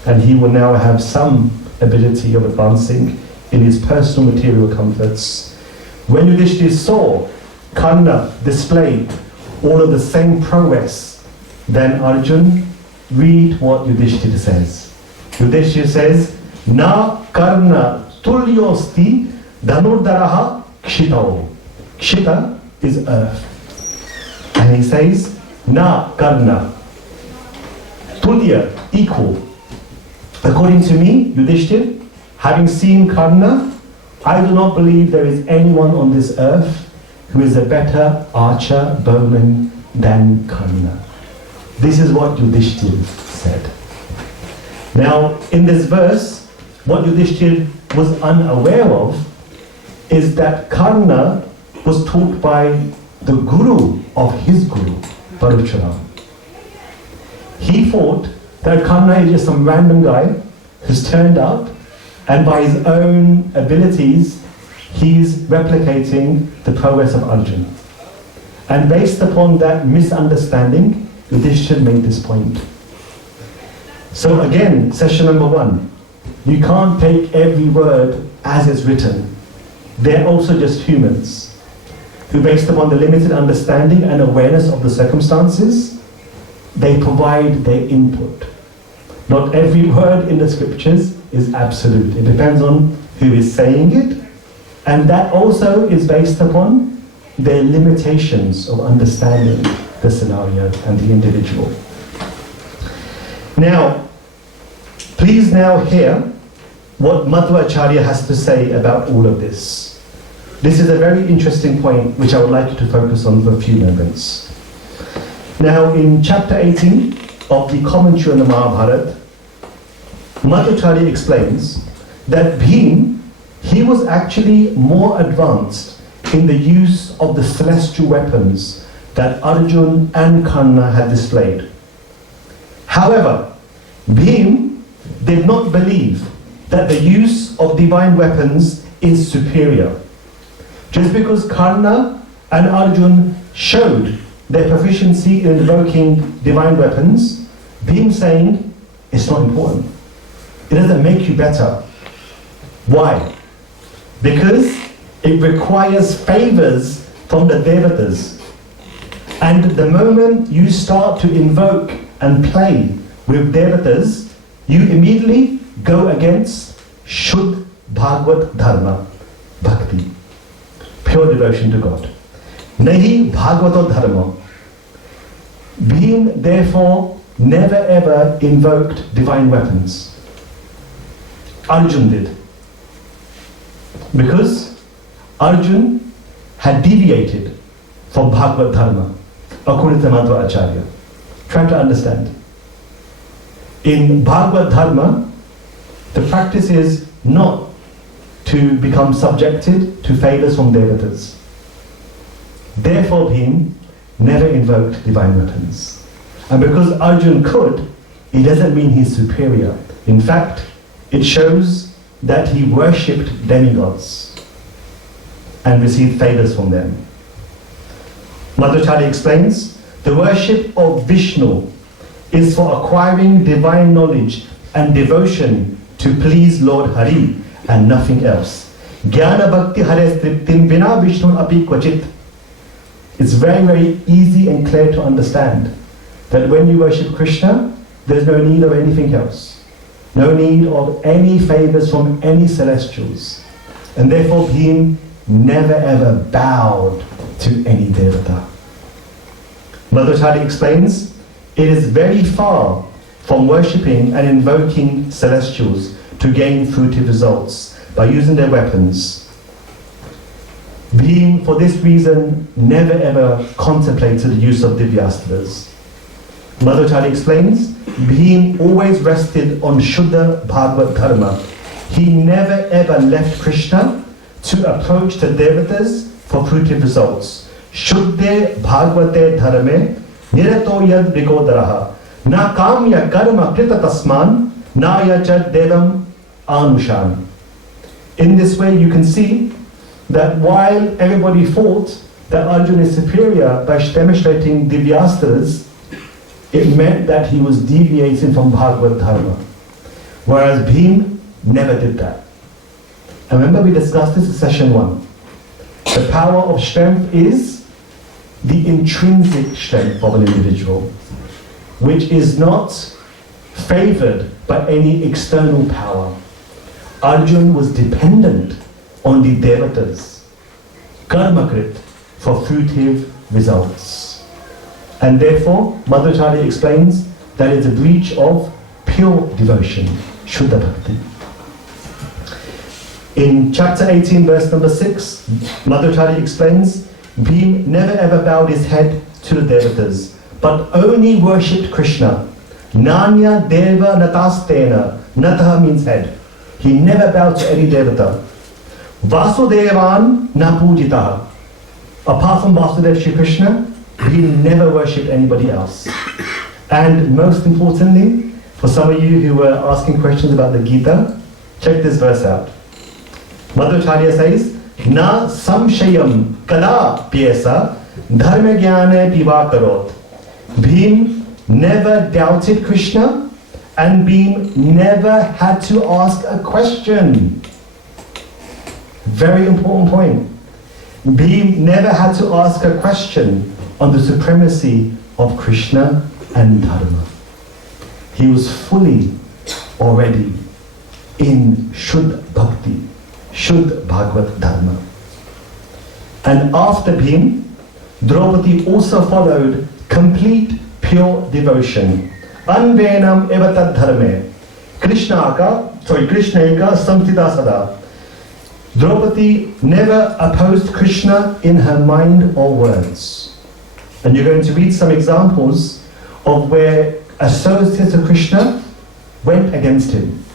and he will now have some ability of advancing in his personal material comforts. When Yudhishthira saw Karna display all of the same prowess than Arjuna, read what Yudhishthira says. Yudhishthira says, Na Karna tulyosti dhanurdaraha kshitao. Kshita is earth. And he says, Na Karna, tulya, equal. According to me, Yudhishthira, having seen Karna, I do not believe there is anyone on this earth who is a better archer, bowman than Karna. This is what Yudhishthira said. Now, in this verse, what Yudhishthira was unaware of is that Karna was taught by the guru of his guru, Parucharam. He thought that Karna is just some random guy who's turned up, and by his own abilities, he's replicating the prowess of Arjuna. And based upon that misunderstanding, Yudhishthira made this point. So again, session number 1, you can't take every word as it's written. They're also just humans who, based upon the limited understanding and awareness of the circumstances, they provide their input. Not every word in the scriptures is absolute. It depends on who is saying it, and that also is based upon their limitations of understanding the scenario and the individual. Now, please now hear what Madhvacharya has to say about all of this. This is a very interesting point which I would like you to focus on for a few moments. Now, in chapter 18 of the commentary on the Mahabharata, Madhvacharya explains that Bhim, he was actually more advanced in the use of the celestial weapons that Arjun and Karna had displayed. However, Bhim did not believe that the use of divine weapons is superior. Just because Karna and Arjun showed their proficiency in invoking divine weapons, Bhim saying, it's not important. It doesn't make you better. Why? Because it requires favors from the devatas. And the moment you start to invoke and play with devatas, you immediately go against Shuddh Bhagavad Dharma, Bhakti, pure devotion to God. Nahi Bhagavato Dharma. Bhim therefore never ever invoked divine weapons. Arjun did. Because Arjun had deviated from Bhagavad Dharma, according to Madhvacharya. Try to understand. In Bhagavad Dharma, the practice is not to become subjected to favors from devatas. Therefore, Bhim never invoked divine weapons. And because Arjun could, it doesn't mean he's superior. In fact, it shows that he worshipped demigods and received favors from them. Madhvacharya explains, the worship of Vishnu is for acquiring divine knowledge and devotion to please Lord Hari and nothing else. Jnana Bhakti Hare Striptim Vina Vishnu Api Kvachit. It's very, very easy and clear to understand that when you worship Krishna, there's no need of anything else. No need of any favors from any celestials. And therefore Bhim never ever bowed to any devata. Madhvacharya explains, it is very far from worshipping and invoking celestials to gain fruitive results by using their weapons. Bhim, for this reason, never ever contemplated the use of divyastras. Madhvacharya explains, Bhim always rested on Shuddha Bhagavad Dharma. He never ever left Krishna to approach the devatas for fruitive results. Shuddhe Bhagavate Dharme Nirato Yad Vikodaraha Na Kamya Karma Krita Tasman Na Yachad Devam Anushan. In this way you can see that while everybody thought that Arjuna is superior by demonstrating divyastras, it meant that he was deviating from Bhagavad Dharma. Whereas Bhim never did that. And remember we discussed this in session 1. The power of strength is the intrinsic strength of an individual, which is not favored by any external power. Arjun was dependent on the devatas, karmakrit, for fruitive results. And therefore, Madhvacharya explains that it's a breach of pure devotion, Shuddha Bhakti. In chapter 18, verse number 6, Madhvacharya explains, Bhim never ever bowed his head to the devatas, but only worshipped Krishna. Nanya Deva Natastena. Nataha means head. He never bowed to any devata. Vasudevan Napujitaha. Apart from Vasudev Shri Krishna, he never worshipped anybody else. And most importantly, for some of you who were asking questions about the Gita, check this verse out. Madhvacharya says, Na samshayam kada pyesa dharma jnana piva karot. Bhim never doubted Krishna, and Bhim never had to ask a question. Very important point. Bhim never had to ask a question on the supremacy of Krishna and Dharma. He was fully already in Shuddha Bhakti, Shuddha Bhagavad Dharma. And after Bhim, Draupadi also followed complete pure devotion. Anvenam evatad dharme. Krishna eka samstita sada. Draupadi never opposed Krishna in her mind or words. And you're going to read some examples of where associates of Krishna went against him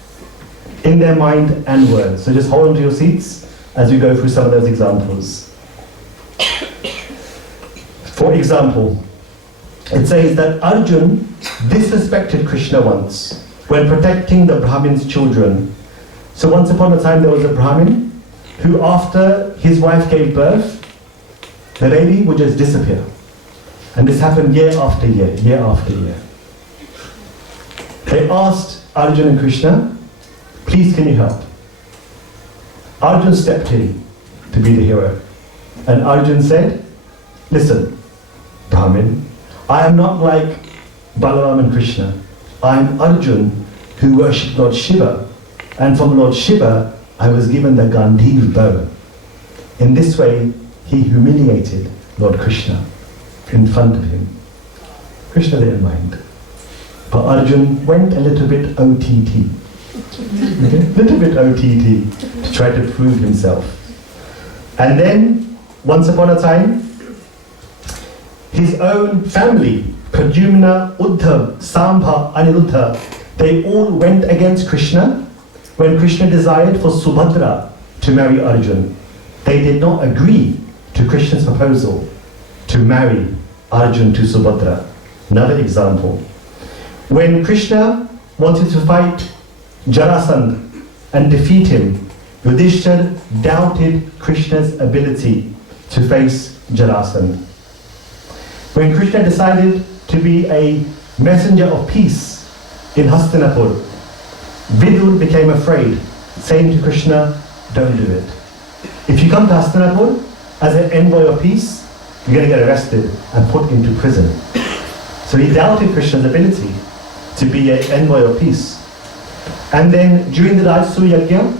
in their mind and words. So just hold on to your seats as we go through some of those examples. For example, it says that Arjun disrespected Krishna once when protecting the Brahmin's children. So once upon a time there was a Brahmin who, after his wife gave birth, the baby would just disappear. And this happened year after year, year after year. They asked Arjun and Krishna, please can you help? Arjun stepped in to be the hero. And Arjun said, listen, Brahmin, I am not like Balaram and Krishna. I am Arjun who worshipped Lord Shiva. And from Lord Shiva, I was given the Gandhi bow. In this way, he humiliated Lord Krishna in front of him. Krishna didn't mind. But Arjun went a little bit OTT. Okay? Little bit OTT to try to prove himself. And then, once upon a time, his own family, Pradyumna, Uddhav, Sambha, Aniruddha, they all went against Krishna when Krishna desired for Subhadra to marry Arjun. They did not agree to Krishna's proposal to marry Arjun to Subhadra. Another example. When Krishna wanted to fight Jarasandha and defeat him, Yudhishthira doubted Krishna's ability to face Jarasandha. When Krishna decided to be a messenger of peace in Hastinapur, Vidur became afraid, saying to Krishna, don't do it. If you come to Hastinapur as an envoy of peace, you're going to get arrested and put into prison. So he doubted Krishna's ability to be an envoy of peace. And then during the Rajasuya Yajna,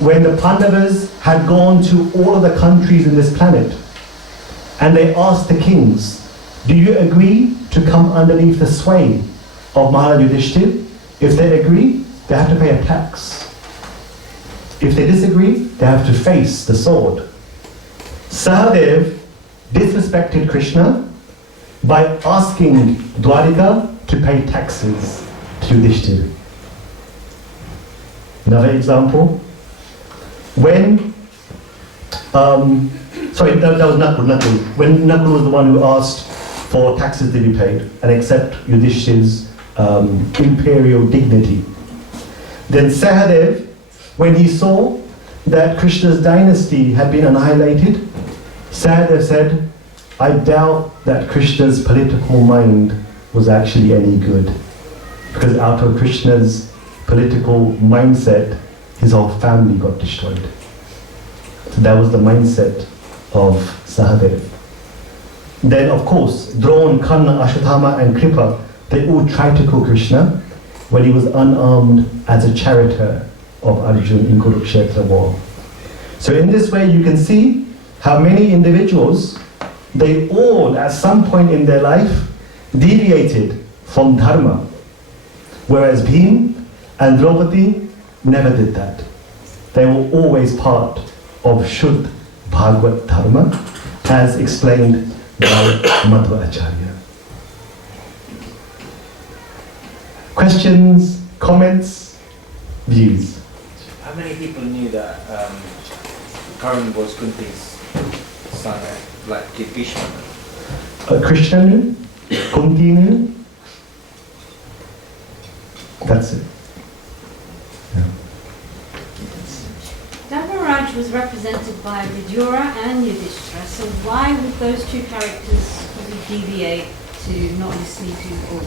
when the Pandavas had gone to all of the countries in this planet, and they asked the kings, do you agree to come underneath the sway of Maharaj Yudhishthira? If they agree, they have to pay a tax. If they disagree, they have to face the sword. Sahadev disrespected Krishna by asking Dwarika to pay taxes to Yudhishthira. Another example, when that was Nakul. When Nakul was the one who asked for taxes to be paid and accept Yudhishthira's imperial dignity. Then Sahadev, when he saw that Krishna's dynasty had been annihilated, Sahadev said, I doubt that Krishna's political mind was actually any good. Because out of Krishna's political mindset, his whole family got destroyed. So that was the mindset of Sahadev. Then of course, Drona, Karna, Ashwatthama and Kripa, they all tried to kill Krishna when he was unarmed as a charioteer of Arjuna in Kurukshetra war. So in this way you can see how many individuals, they all at some point in their life deviated from Dharma. Whereas Bhim and Draupadi never did that. They were always part of Shuddha Bhagavad Dharma, as explained by Madhva Acharya. Questions, comments, views? How many people knew that Karna was Kunti's son, like Bhishma? Krishna knew, Kunti knew. That's it. Yeah. Dharmaraj was represented by Vidura and Yudhishthira, so why would those two characters deviate to not listening to or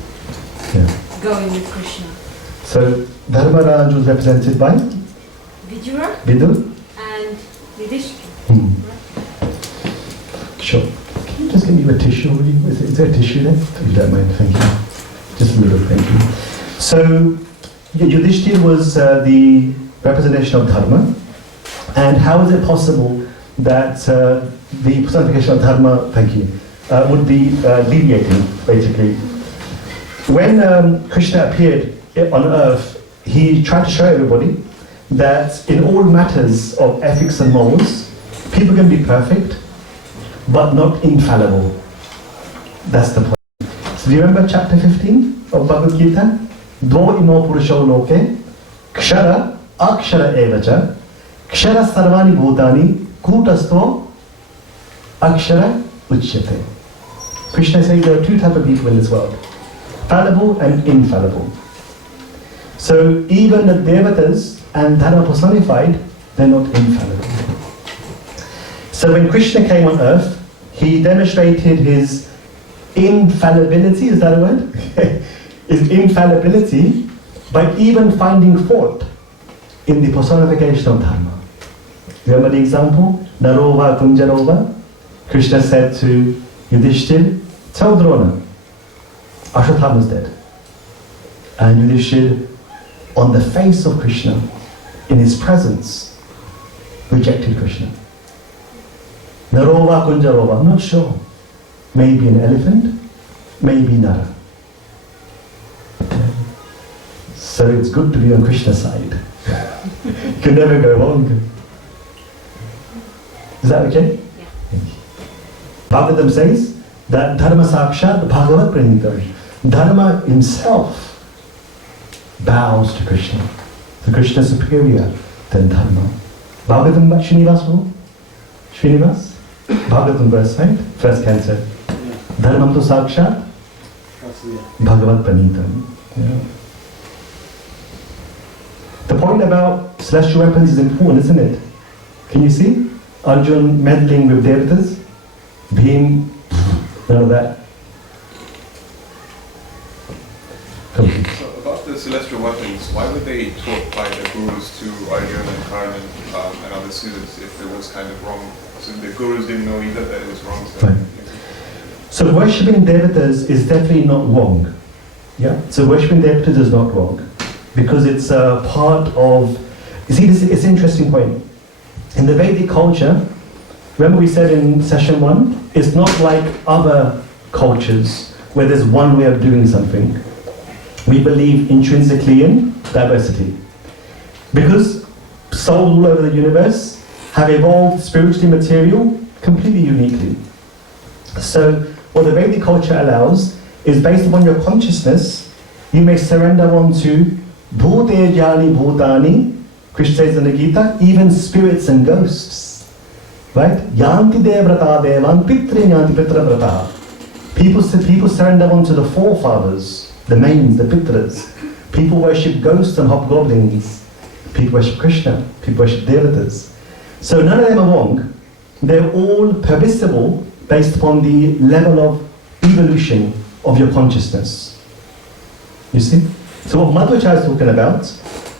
going with Krishna? So Dharmaraj was represented by Vidura Vidur and Yudhishthira. Right? Sure. Can you just give me a tissue? Is there a tissue there? If you don't mind, thank you. Just a little, thank you. So Yudhishthira was the representation of dharma, and how is it possible that the personification of dharma, thank you, would be deviating, basically? When Krishna appeared on earth, he tried to show everybody that in all matters of ethics and morals, people can be perfect, but not infallible. That's the point. So do you remember chapter 15 of Bhagavad Gita? Dvo imo purusho loke, kshara akshara evacha, kshara sarvani bhutani, kutasto akshara uchyate. Krishna says there are two types of people in this world, fallible and infallible. So even the devatas and dharma personified, they're not infallible. So when Krishna came on earth, he demonstrated his infallibility, is that a word? His infallibility by even finding fault in the personification of dharma. Remember the example? Narova Kunjarova? Krishna said to Yudhishthira, tell Drona, Ashwatthama is dead. And Yudhishthira, on the face of Krishna, in his presence, rejected Krishna. Narova Kunjarova, I'm not sure. Maybe an elephant, maybe Nara. So it's good to be on Krishna's side. You can never go wrong. Is that okay? Yeah. Thank you. Bhagavatam says that Dharma Sakshat Bhagavat Pranitam. Dharma himself bows to Krishna. So Krishna is superior than Dharma. Bhagavatam Srinivas? Srinivas? Bhagavatam verse, right? First canto. Dharmam to Sakshat Bhagavat Pranitam. Yeah. The point about celestial weapons is important, isn't it? Can you see? Arjun meddling with devatas, Bhim, none of that. So about the celestial weapons, why were they taught by the gurus to Arjuna and Karna and other students if it was kind of wrong? So the gurus didn't know either that it was wrong. So, right. So worshipping devatas is definitely not wrong. Yeah. So worshipping devatas is not wrong because it's a part of. You see, it's an interesting point. In the Vedic culture, remember we said in session 1, it's not like other cultures where there's one way of doing something. We believe intrinsically in diversity. Because souls all over the universe have evolved spiritually material completely uniquely. So what the Vedic culture allows is based upon your consciousness, you may surrender on to Bhute Jani Bhutani, Krishna says in the Gita, even spirits and ghosts. Right? Yanti devrata devan pitri yanti pitra vrata. People surrender on to the forefathers, the mains, the pitras. People worship ghosts and hobgoblins. People worship Krishna. People worship devatas. So none of them are wrong. They're all permissible based upon the level of evolution of your consciousness. You see? So what Madhvacharya is talking about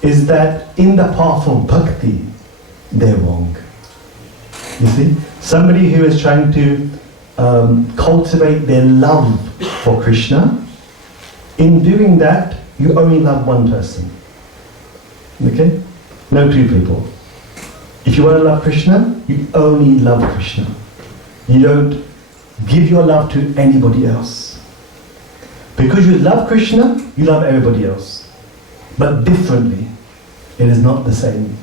is that in the path of Bhakti, they're wrong. You see? Somebody who is trying to cultivate their love for Krishna, in doing that, you only love one person. Okay? No two people. If you want to love Krishna, you only love Krishna. You don't give your love to anybody else. Because you love Krishna, you love everybody else. But differently. It is not the same.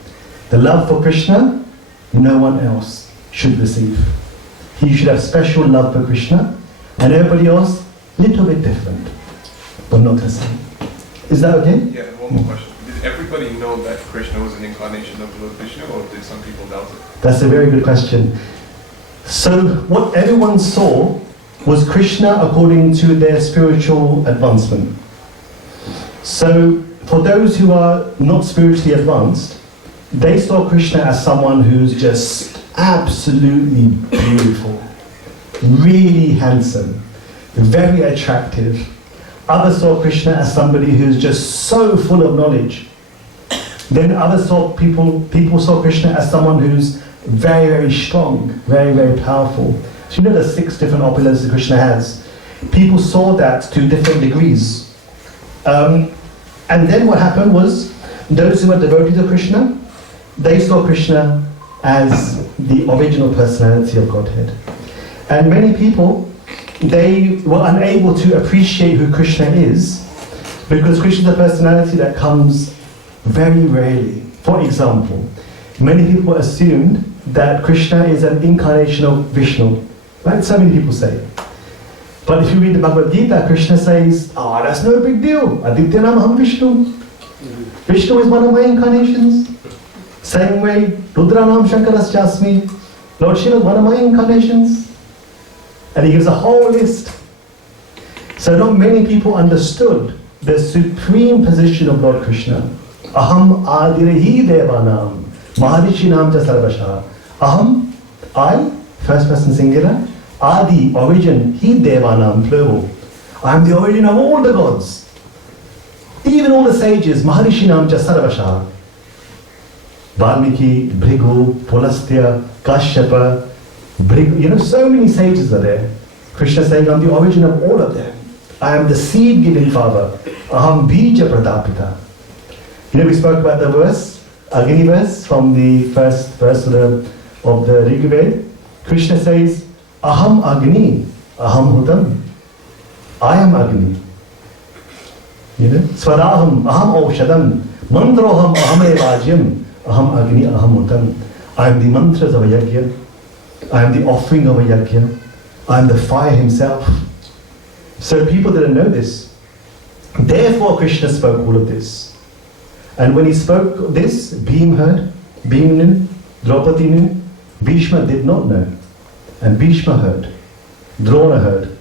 The love for Krishna, no one else should receive. You should have special love for Krishna, and everybody else, little bit different, but not the same. Is that okay? Yeah, one more question. Did everybody know that Krishna was an incarnation of Lord Vishnu, or did some people doubt it? That's a very good question. So what everyone saw was Krishna according to their spiritual advancement. So for those who are not spiritually advanced, they saw Krishna as someone who's just absolutely beautiful, really handsome, very attractive. Others saw Krishna as somebody who's just so full of knowledge. Then others saw people saw Krishna as someone who's very, very strong, very, very powerful. So you know the 6 different opulences Krishna has. People saw that to different degrees. And And then what happened was, those who were devoted to Krishna, they saw Krishna as the original personality of Godhead. And many people, they were unable to appreciate who Krishna is, because Krishna is a personality that comes very rarely. For example, many people assumed that Krishna is an incarnation of Vishnu, like so many people say. But if you read the Bhagavad Gita, Krishna says, that's no big deal. Adityanam aham Vishnu. Vishnu is one of my incarnations. Same way, Rudranam Shankaraschasmi. Lord Shiva is one of my incarnations. And he gives a whole list. So not many people understood the supreme position of Lord Krishna. Aham adirehi devanam maharishinam cha sarvasha. Aham, I, first person singular. Adi, origin, he devanam, plural. I am the origin of all the gods. Even all the sages, maharishinam cha sarvasha. Valmiki, Bhrigu, Pulastya, Kashyapa, Bhrigu, so many sages are there. Krishna saying, I'm the origin of all of them. I am the seed-giving father. Aham bija pradapita. We spoke about the verse, Agni verse, from the first verse of the Rig Veda. Krishna says, Aham Agni, Aham Hutam. I am Agni. Swadaham, Aham Aushadam, Mandroham, Aham Evajyam, Aham Agni, Aham Hutam. I am the mantras of a yajna. I am the offering of a yajna. I am the fire himself. So people didn't know this. Therefore Krishna spoke all of this. And when he spoke this, Bhim heard, Bhim knew, Draupadi knew, Bhishma did not know. And Bhishma heard, Drona heard.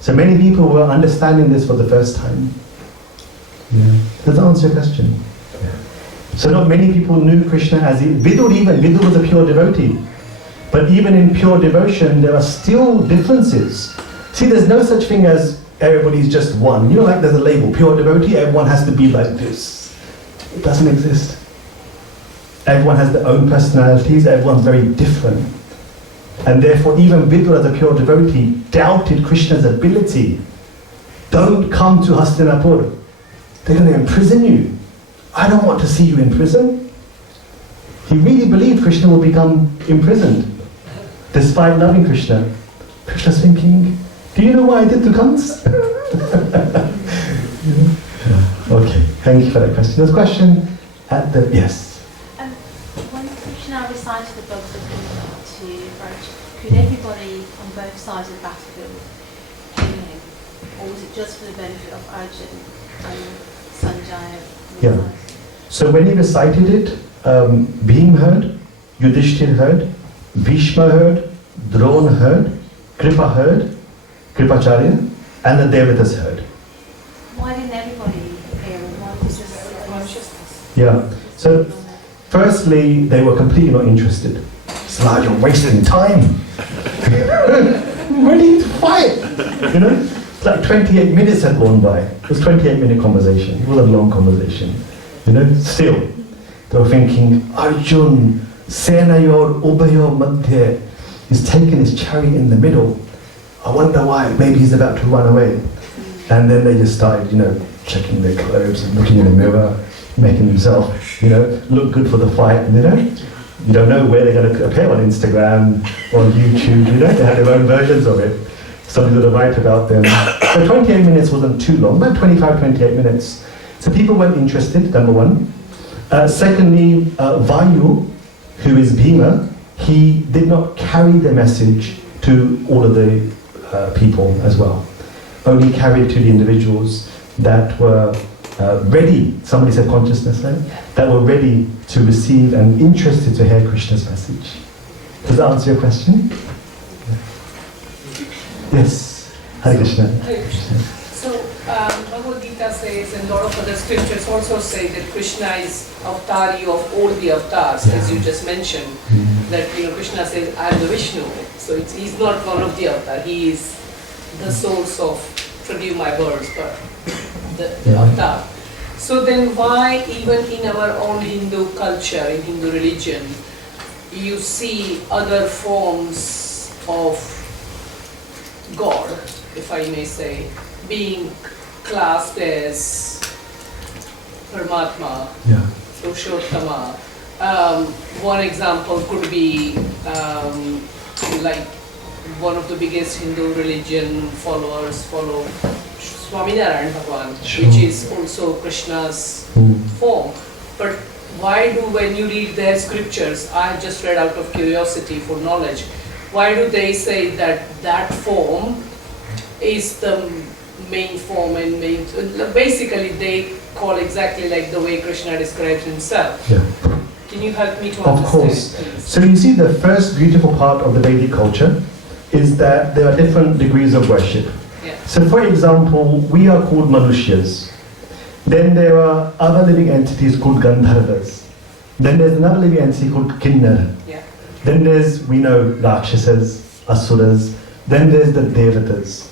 So many people were understanding this for the first time. Does that answer your question? So not many people knew Krishna as Vidur was a pure devotee. But even in pure devotion, there are still differences. See, there's no such thing as everybody's just one. Like there's a label, pure devotee, everyone has to be like this. It doesn't exist. Everyone has their own personalities, everyone's very different. And therefore, even Vidur as a pure devotee doubted Krishna's ability. Don't come to Hastinapur. They're going to imprison you. I don't want to see you in prison. He really believed Krishna would become imprisoned, despite loving Krishna. Krishna's thinking, do you know what I did to Kans? Okay, thank you for that question. There's a question at the, yes. When Krishna recited the Bhagavad Gita to Arjuna, could everybody on both sides of the battlefield hear him? Or was it just for the benefit of Arjuna and Sanjaya? Yeah. So when he recited it, Bhim heard, Yudhishthir heard, Bhishma heard, Drona heard, Kripa heard, Kripacharya, and the Devatas heard. Why didn't everybody hear? Why was this consciousness? Yeah. So firstly, they were completely not interested. It's like, you're wasting time. Ready to fight. It's like 28 minutes had gone by. It was a 28-minute conversation. It wasn't a long conversation. Still, they were thinking, Arjun, Senayor Ubayor Madhya, he's taken his chariot in the middle. I wonder why. Maybe he's about to run away. And then they just started, checking their clothes and looking in the mirror, making themselves, look good for the fight. And you don't know where they're going to appear on Instagram or YouTube. They have their own versions of it. Some people write about them. So 28 minutes wasn't too long, about 25, 28 minutes. So people weren't interested, number one. Secondly, Vayu, who is Bhima, he did not carry the message to all of the people as well. Only carried to the individuals that were ready, somebody said consciousness, right? That were ready to receive and interested to hear Krishna's message. Does that answer your question? Yes. Hare Krishna. Hare Krishna. So, Bhagavad Gita says, and a lot of other scriptures also say that Krishna is avatari of all the avatars, as you just mentioned. That Krishna says, I am the Vishnu. So he's not one of the avatars. He is the source of produce my words, but the avatar. So then why even in our own Hindu culture, in Hindu religion, you see other forms of God, if I may say, being classed as Paramatma, Yeah. Purushottama. One example could be like one of the biggest Hindu religion followers follow Swaminarayan Bhagwan, Sure. which is also Krishna's form. But why do, when you read their scriptures, I just read out of curiosity for knowledge, why do they say that that form is the main form and main, basically they call exactly like the way Krishna describes himself. Yeah. Can you help me to Of understand, course. please? So you see, the first beautiful part of the Vedic culture is that there are different degrees of worship. Yeah. So for example, we are called Manushyas. Then there are other living entities called Gandharvas. Then there's another living entity called Kinnar. Yeah. Then there's, we know, Rakshasas, Asuras. Then there's the Devatas.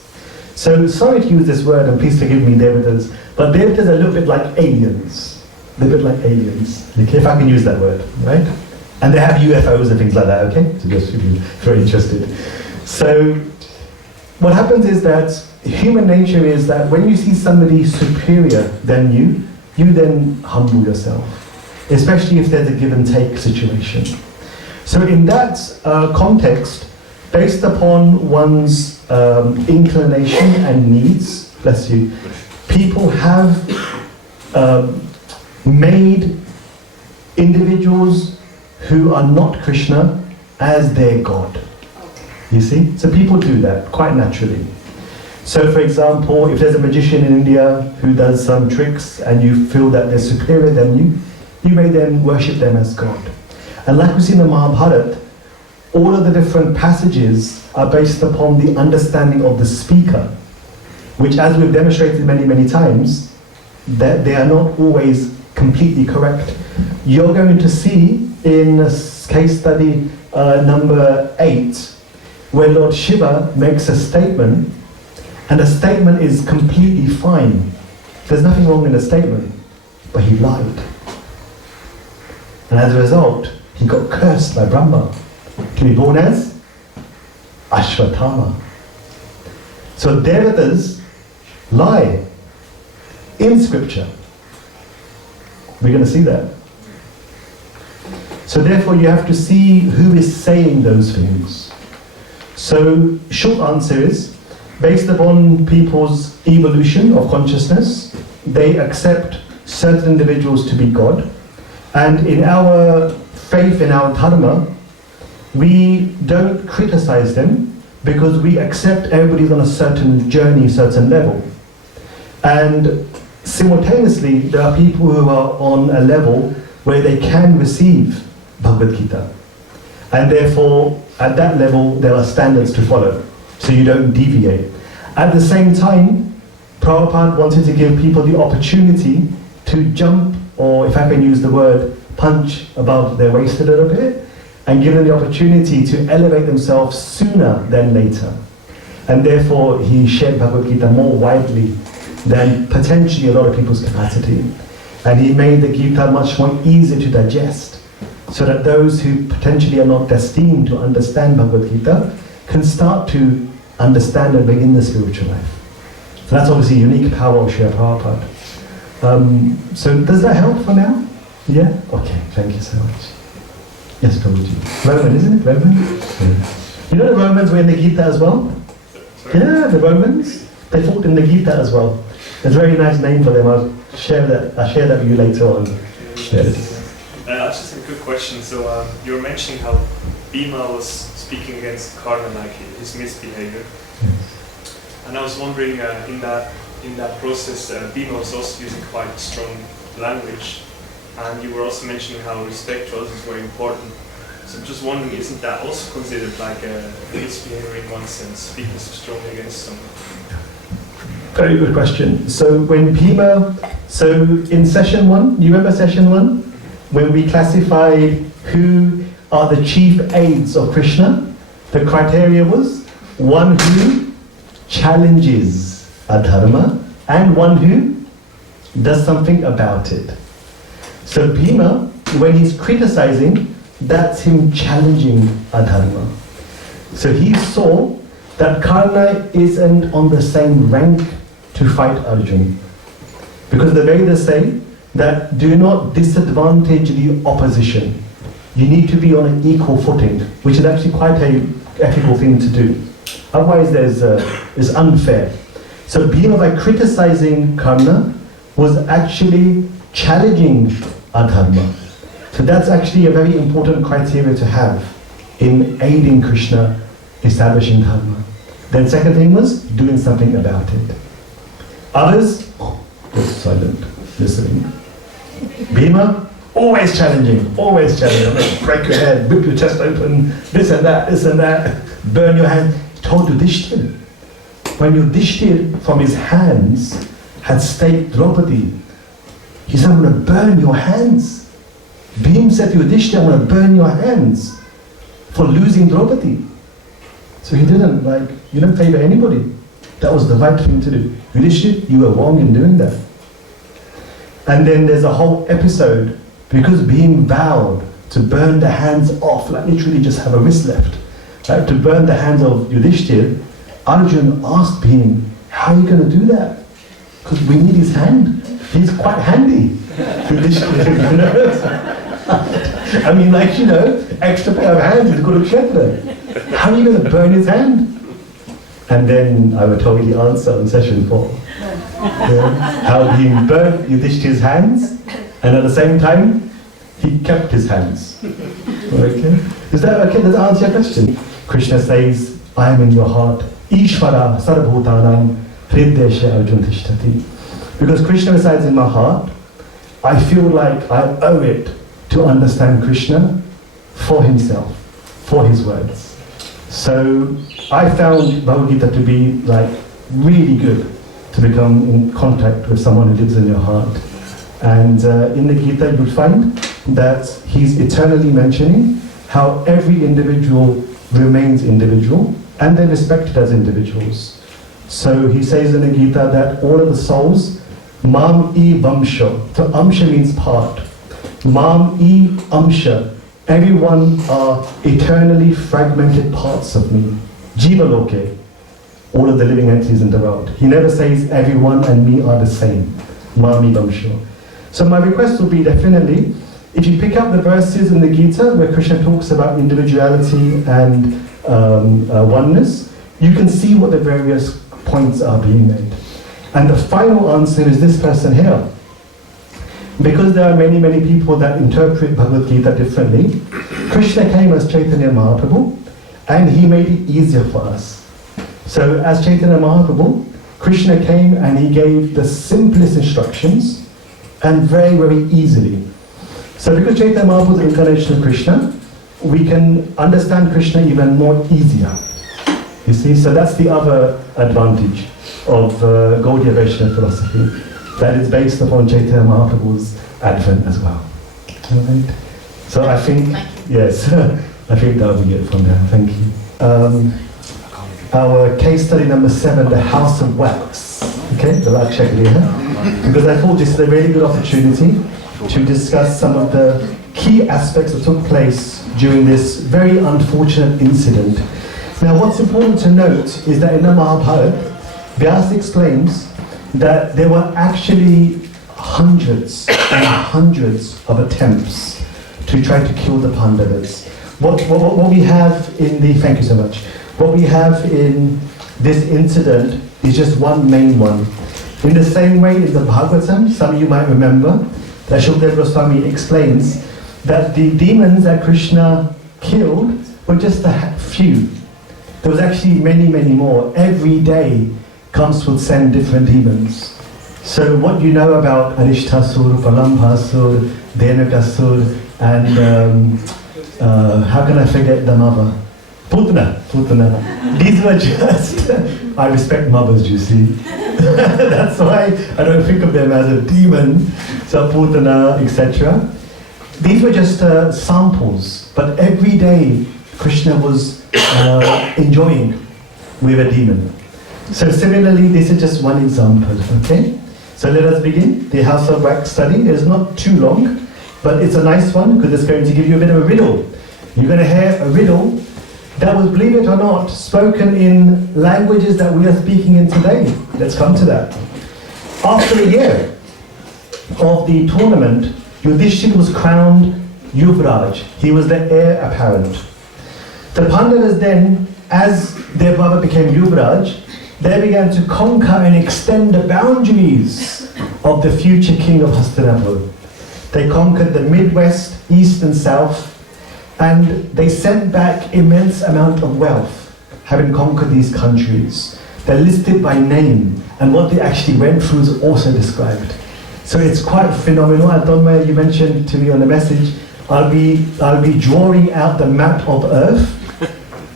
So sorry to use this word, and please forgive me, Devatas, but Devatas are a little bit like aliens. They're a bit like aliens, okay, if I can use that word, right? And they have UFOs and things like that, okay? So just if you're very interested. So what happens is that human nature is that when you see somebody superior than you, you then humble yourself, especially if there's a give and take situation. So in that context, based upon one's inclination and needs, bless you, people have made individuals who are not Krishna as their God. You see? So people do that quite naturally. So for example, if there's a magician in India who does some tricks and you feel that they're superior than you, you may then worship them as God. And like we see in the Mahabharata, all of the different passages are based upon the understanding of the speaker, which, as we've demonstrated many, many times, that they are not always completely correct. You're going to see in case study number 8, where Lord Shiva makes a statement, and the statement is completely fine. There's nothing wrong in the statement, but he lied. And as a result, he got cursed by Brahma to be born as Ashwatthama. So Devatas lie in scripture. We're going to see that. So therefore you have to see who is saying those things. So short answer is, based upon people's evolution of consciousness, they accept certain individuals to be God. And in our faith, in our dharma, we don't criticize them because we accept everybody's on a certain journey, certain level. And simultaneously, there are people who are on a level where they can receive Bhagavad Gita. And therefore, at that level, there are standards to follow, so you don't deviate. At the same time, Prabhupada wanted to give people the opportunity to jump, or if I can use the word, punch above their waist a little bit, and give them the opportunity to elevate themselves sooner than later. And therefore, he shared Bhagavad Gita more widely than potentially a lot of people's capacity. And he made the Gita much more easier to digest, so that those who potentially are not destined to understand Bhagavad Gita can start to understand and begin the spiritual life. So that's obviously a unique power of Srila Prabhupada. So does that help for now? Yeah? Okay, thank you so much. Yes, Prabhuji. Roman, isn't it? Roman? Yeah. You know the Romans were in the Gita as well? Sorry. Yeah, the Romans. They fought in the Gita as well. It's a very nice name for them. I'll share that with you later on. Yes. Just a quick question. So you were mentioning how Bhima was speaking against Karna, like his misbehavior. Yes. And I was wondering, in that process, Bhima was also using quite strong language. And you were also mentioning how respect to others is very important. So I'm just wondering, isn't that also considered like a misbehavior in one sense, speaking so strongly against someone? Very good question. So when Bhima, so in session 1, you remember session 1? When we classified who are the chief aides of Krishna, the criteria was one who challenges adharma and one who does something about it. So Bhima, when he's criticizing, that's him challenging adharma. So he saw that Karna isn't on the same rank to fight Arjuna. Because the Vedas say that do not disadvantage the opposition. You need to be on an equal footing, which is actually quite an ethical thing to do. Otherwise, it's unfair. So Bhima, by criticizing Karna, was actually challenging adharma. So that's actually a very important criteria to have in aiding Krishna establishing dharma. Then second thing was doing something about it. Others, just silent, listening. Bhima, always challenging. Break your head, rip your chest open, this and that, burn your hand. He told Yudhishthira. When Yudhishthira, from his hands, had staked Draupadi, he said, I'm going to burn your hands. Bhima said to Yudhishthira, I'm going to burn your hands for losing Draupadi. So he didn't, you don't favor anybody. That was the right thing to do. Yudhishthira, you were wrong in doing that. And then there's a whole episode, because Bhima vowed to burn the hands off, literally just have a wrist left, to burn the hands of Yudhishthira. Arjun asked Bhima, how are you going to do that? Because we need his hand. He's quite handy. I mean, extra pair of hands is good kshetra. How are you going to burn his hand? And then I was told the answer on session 4. How he burned Yudhishthira's hands, and at the same time, he kept his hands. Okay? Is that okay? Does that answer your question? Krishna says, I am in your heart. Ishvara sarvabhutanam hridesha arjun tishtati. Because Krishna resides in my heart, I feel like I owe it to understand Krishna for himself, for his words. So I found Bhagavad Gita to be really good to become in contact with someone who lives in your heart. And in the Gita you'll find that he's eternally mentioning how every individual remains individual and they're respected as individuals. So he says in the Gita that all of the souls, mam I vamsha. So amsha means part. Mam I amsha. Everyone are eternally fragmented parts of me. Jiva loke. All of the living entities in the world. He never says everyone and me are the same. Mam I vamsha. So my request would be definitely, if you pick up the verses in the Gita where Krishna talks about individuality and oneness, you can see what the various points are being made. And the final answer is this person here. Because there are many, many people that interpret Bhagavad Gita differently, Krishna came as Chaitanya Mahaprabhu and he made it easier for us. So as Chaitanya Mahaprabhu, Krishna came and he gave the simplest instructions and very, very easily. So because Chaitanya Mahaprabhu is the incarnation of Krishna, we can understand Krishna even more easier. You see, so that's the other advantage of Gaudiya Vaishnava philosophy, that is based upon Chaitanya Mahaprabhu's advent as well. Alright. So I think, yes, I think that'll be it from there. Thank you. Our case study number 7, the House of Wax. Okay, the Lakshakriya. Because I thought this is a really good opportunity to discuss some of the key aspects that took place during this very unfortunate incident. Now what's important to note is that in the Mahabharata, Vyasa explains that there were actually hundreds and hundreds of attempts to try to kill the Pandavas. What we have in the, thank you so much, what we have in this incident is just one main one. In the same way in the Bhagavatam, some of you might remember, that Shukadeva Goswami explains that the demons that Krishna killed were just a few. There was actually many, many more. Every day, Kamsa would send different demons. So what you know about Anishtasur, Palambhasur, Denakasur, and how can I forget the mother? Putana. These were just, I respect mothers, you see. That's why I don't think of them as a demon, so Putana, etc. These were just samples, but every day Krishna was enjoying with a demon. So similarly, this is just one example, okay? So let us begin. The House of Wax study is not too long, but it's a nice one because it's going to give you a bit of a riddle. You're going to hear a riddle that was, believe it or not, spoken in languages that we are speaking in today. Let's come to that. After a year, of the tournament, Yudhishthira was crowned Yuvraj. He was the heir apparent. The Pandavas then, as their brother became Yuvraj, they began to conquer and extend the boundaries of the future king of Hastinapur. They conquered the Midwest, East and South, and they sent back immense amount of wealth, having conquered these countries. They're listed by name, and what they actually went through is also described. So it's quite phenomenal. Adonma, you mentioned to me on the message, I'll be drawing out the map of Earth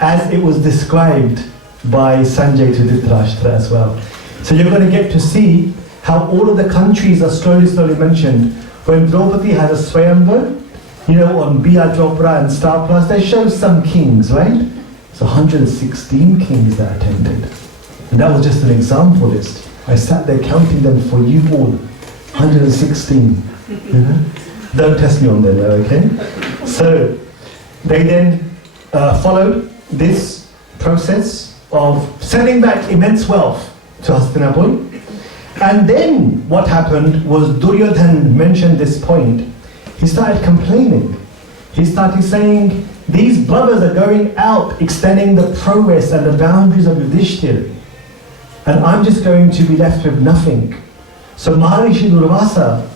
as it was described by Sanjay to Dhritarashtra as well. So you're going to get to see how all of the countries are slowly mentioned. When Draupadi has a Swayamvar, you know, on Bia Chopra and Star Plus, they show some kings, right? So 116 kings that attended. And that was just an example list. I sat there counting them for you all. 116. You know? Don't test me on that, okay? So they then followed this process of sending back immense wealth to Hastinapur. And then what happened was Duryodhan mentioned this point. He started complaining. He started saying, these brothers are going out, extending the prowess and the boundaries of Yudhishthira. And I'm just going to be left with nothing. So Maharishi Durvasa,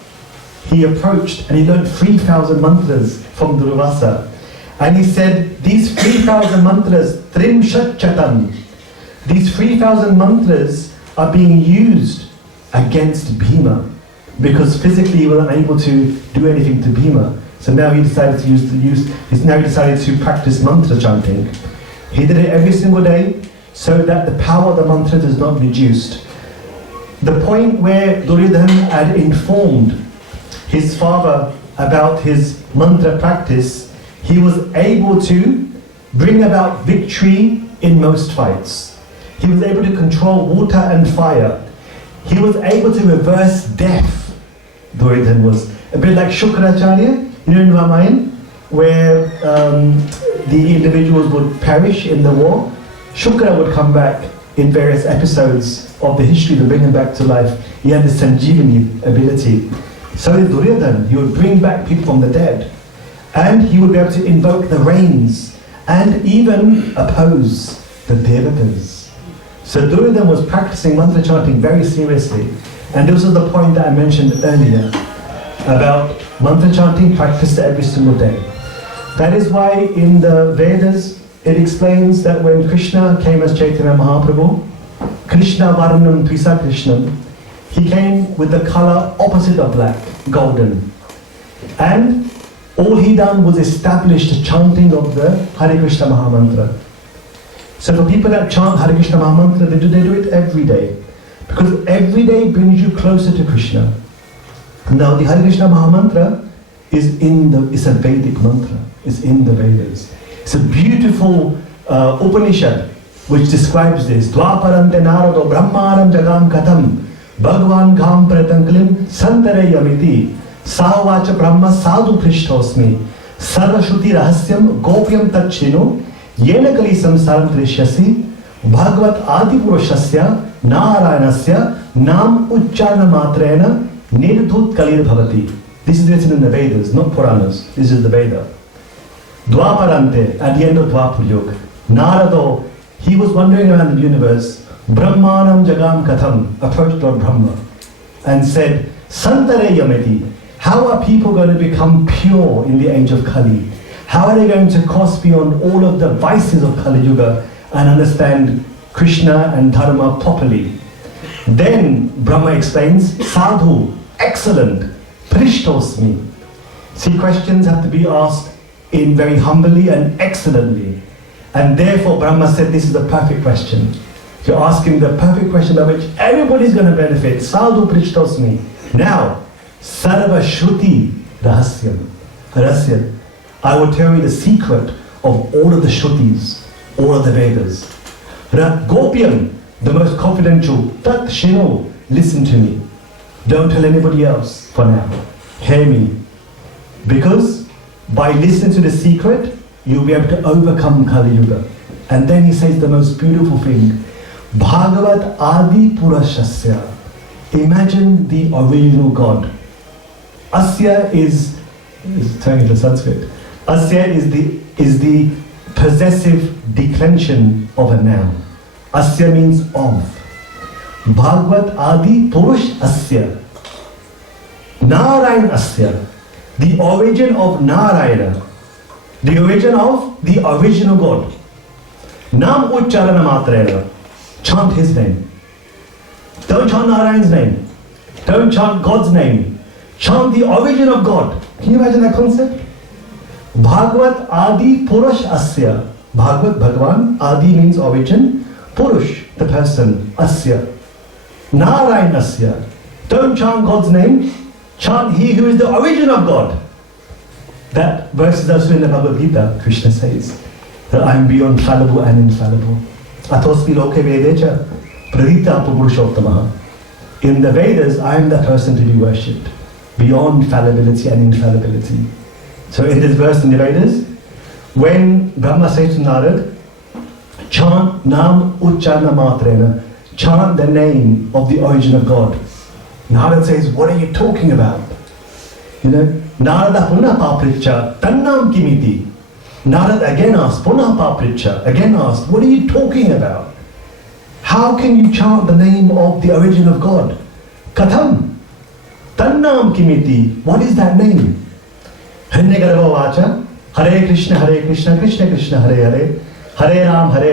he approached and he learned 3,000 mantras from Durvasa. And he said, these 3,000 mantras, Trimshat Chatam, these 3,000 mantras are being used against Bhima, because physically he was unable to do anything to Bhima. So now he decided to practice mantra chanting. He did it every single day so that the power of the mantras is not reduced. The point where Duryodhan had informed his father about his mantra practice, he was able to bring about victory in most fights. He was able to control water and fire. He was able to reverse death. Duryodhan was a bit like Shukracharya, you know, in Ramayana, where the individuals would perish in the war. Shukra would come back in various episodes of the history to bring him back to life. He had this Sanjeevani ability. So did Duryodhan. He would bring back people from the dead. And he would be able to invoke the rains and even oppose the devatas. So Duryodhan was practicing mantra chanting very seriously. And this was the point that I mentioned earlier about mantra chanting practiced every single day. That is why in the Vedas it explains that when Krishna came as Chaitanya Mahaprabhu, Krishna Varnam Tvisa Krishnam, he came with the color opposite of black, golden. And all he done was establish the chanting of the Hare Krishna Mahamantra. So for people that chant Hare Krishna Mahamantra, they do it every day. Because every day brings you closer to Krishna. Now the Hare Krishna Mahamantra is a Vedic mantra. It's in the Vedas. It's a beautiful Upanishad which describes this. Dvaparante narado brahmanam jagam katham bhagwan gham pratankalim santare yamiti sahavacha brahma sadhu prishtosmi sarvashruti rahasyam gopyam tachino yena kali samsaram trishyasi bhagavat adipurushasya narayanasya nam uchchana matrena nirdhut kalir bhavati. This is written in the Vedas, not Puranas. This is the Veda. Dvaparante, at the end of Dwapar Yuga, Narado, he was wandering around the universe. Brahmanam Jagam Katham approached Lord Brahma and said, Santare Yameti, how are people going to become pure in the age of Kali? How are they going to cross beyond all of the vices of Kali Yuga and understand Krishna and Dharma properly? Then Brahma explains, Sadhu, excellent, Prishtosmi. See, questions have to be asked in very humbly and excellently. And therefore Brahma said this is the perfect question. You're asking the perfect question by which everybody's going to benefit. Sadhu Prishtosmi. Now, Sarva Shruti Rahasyam. I will tell you the secret of all of the Shrutis, all of the Vedas. Gopyam, the most confidential. Tat Shino, listen to me. Don't tell anybody else for now. Hear me. Because by listening to the secret, you'll be able to overcome Kali Yuga. And then he says the most beautiful thing. Bhagavat Adi Purashasya. Imagine the original God. Asya is turning into Sanskrit. Asya is the possessive declension of a noun. Asya means of. Bhagavad Adi Purush Asya. Narayan Asya. The origin of Narayana. The origin of the original God. Nam Uchcharana Matrena. Chant his name. Don't chant Narayan's name. Don't chant God's name. Chant the origin of God. Can you imagine that concept? Bhagavad Adi Purush Asya. Bhagavad, Bhagavan, Adi means origin. Purush, the person. Asya. Narayan Asya. Don't chant God's name. Chant He who is the origin of God. That verse is also in the Bhagavad Gita. Krishna says that I am beyond fallible and infallible. Atosmi loke vedecha pradita purushottamah. In the Vedas, I am the person to be worshipped, beyond fallibility and infallibility. So in this verse in the Vedas, when Brahma says to Narad, chant Nam Uchcharana Matrena, chant the name of the origin of God. Narad says, what are you talking about? You know, Narada Punah Papricha, Tannam Kimiti. Narad again asked, Punah Papricha, again asked, what are you talking about? How can you chant the name of the origin of God? Katham, Tannam Kimiti, what is that name? Hiranyagarbha Vacha, Hare Krishna, Krishna Krishna, Hare Hare, Hare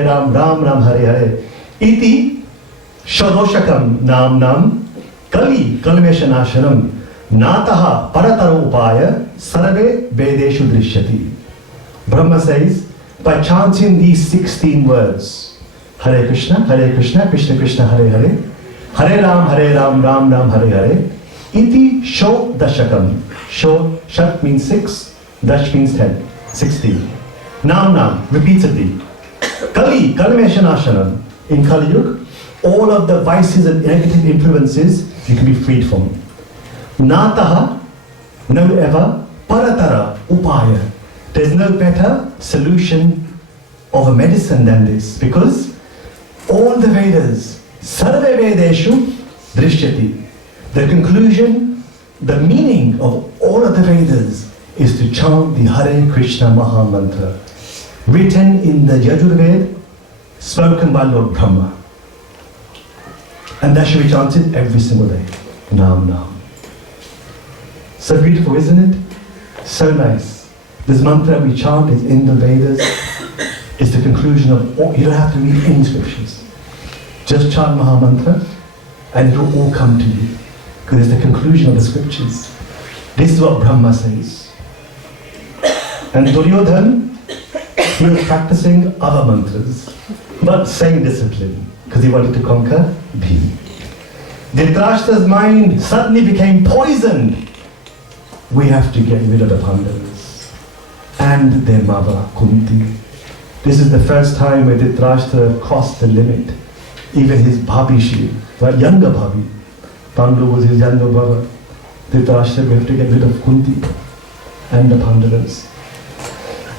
Ram, Ram Ram, Hare Hare. Iti Shadoshakam Nam Nam, Kali Kalmeshanashanam, Nataha Parataro Upaya, Sarve Vedeshu Drishyati. Brahma says, by chanting these 16 words, Hare Krishna, Krishna Krishna, Hare Hare, Hare Ram, Ram Ram, Hare Hare, Iti Sho Dashakam. Sho, Shat means 6, Dash means 10, 16. Nam, repeatedly. Kali, Kalmeshanashanam. In Kali Yuga, all of the vices and negative influences you can be freed from. Nataha, no ever, Paratara, Upaya. There's no better solution of a medicine than this, because all the Vedas, Sarve Vedeshu Drishyati. The conclusion, the meaning of all of the Vedas is to chant the Hare Krishna Maha Mantra, written in the Yajurveda, spoken by Lord Brahma. And that should be chanted every single day. Nam Nam. So beautiful, isn't it? So nice. This mantra we chant is in the Vedas. It's the conclusion of all. You don't have to read any scriptures. Just chant Maha Mantra and it will all come to you. Because it's the conclusion of the scriptures. This is what Brahma says. And Duryodhan, he was practicing other mantras, but same discipline, because he wanted to conquer Bhima. Dhritarashtra's mind suddenly became poisoned. We have to get rid of the Pandavas and their mother, Kunti. This is the first time where Dhritarashtra crossed the limit. Even his Bhabishi, right, younger Bhabi, Pandu was his younger brother. Dhritarashtra, we have to get rid of Kunti and the Pandavas.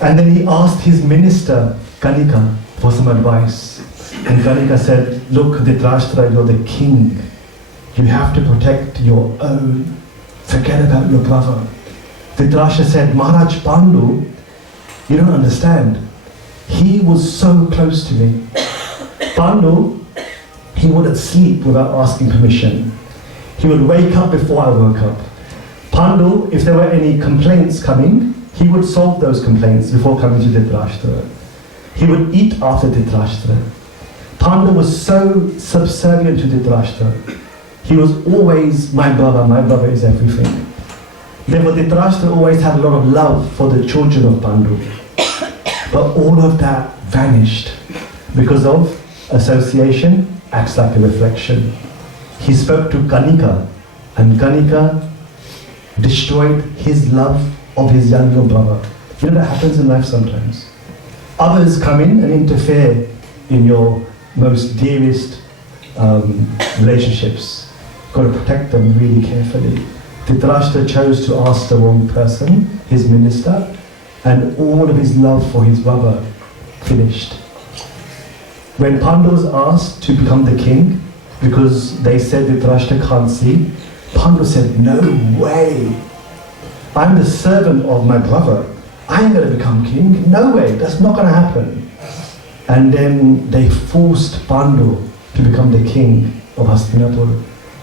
And then he asked his minister, Kanika, for some advice. And Kanika said, look, Dhritarashtra, you're the king. You have to protect your own. Forget about your brother. Dhritarashtra said, Maharaj Pandu, you don't understand. He was so close to me. Pandu, he wouldn't sleep without asking permission. He would wake up before I woke up. Pandu, if there were any complaints coming, he would solve those complaints before coming to Dhritarashtra. He would eat after Dhritarashtra. Pandu was so subservient to Dhritarashtra. He was always, my brother is everything. Therefore Dhritarashtra always had a lot of love for the children of Pandu. But all of that vanished because of association acts like a reflection. He spoke to Kanika, and Kanika destroyed his love of his younger brother. You know that happens in life sometimes. Others come in and interfere in your most dearest relationships. Got to protect them really carefully. Dhritarashtra chose to ask the wrong person, his minister, and all of his love for his brother finished. When Pandu was asked to become the king, because they said Dhritarashtra can't see, Pandu said, no way. I'm the servant of my brother. I ain't going to become king. No way, that's not going to happen. And then they forced Pandu to become the king of Hastinapur.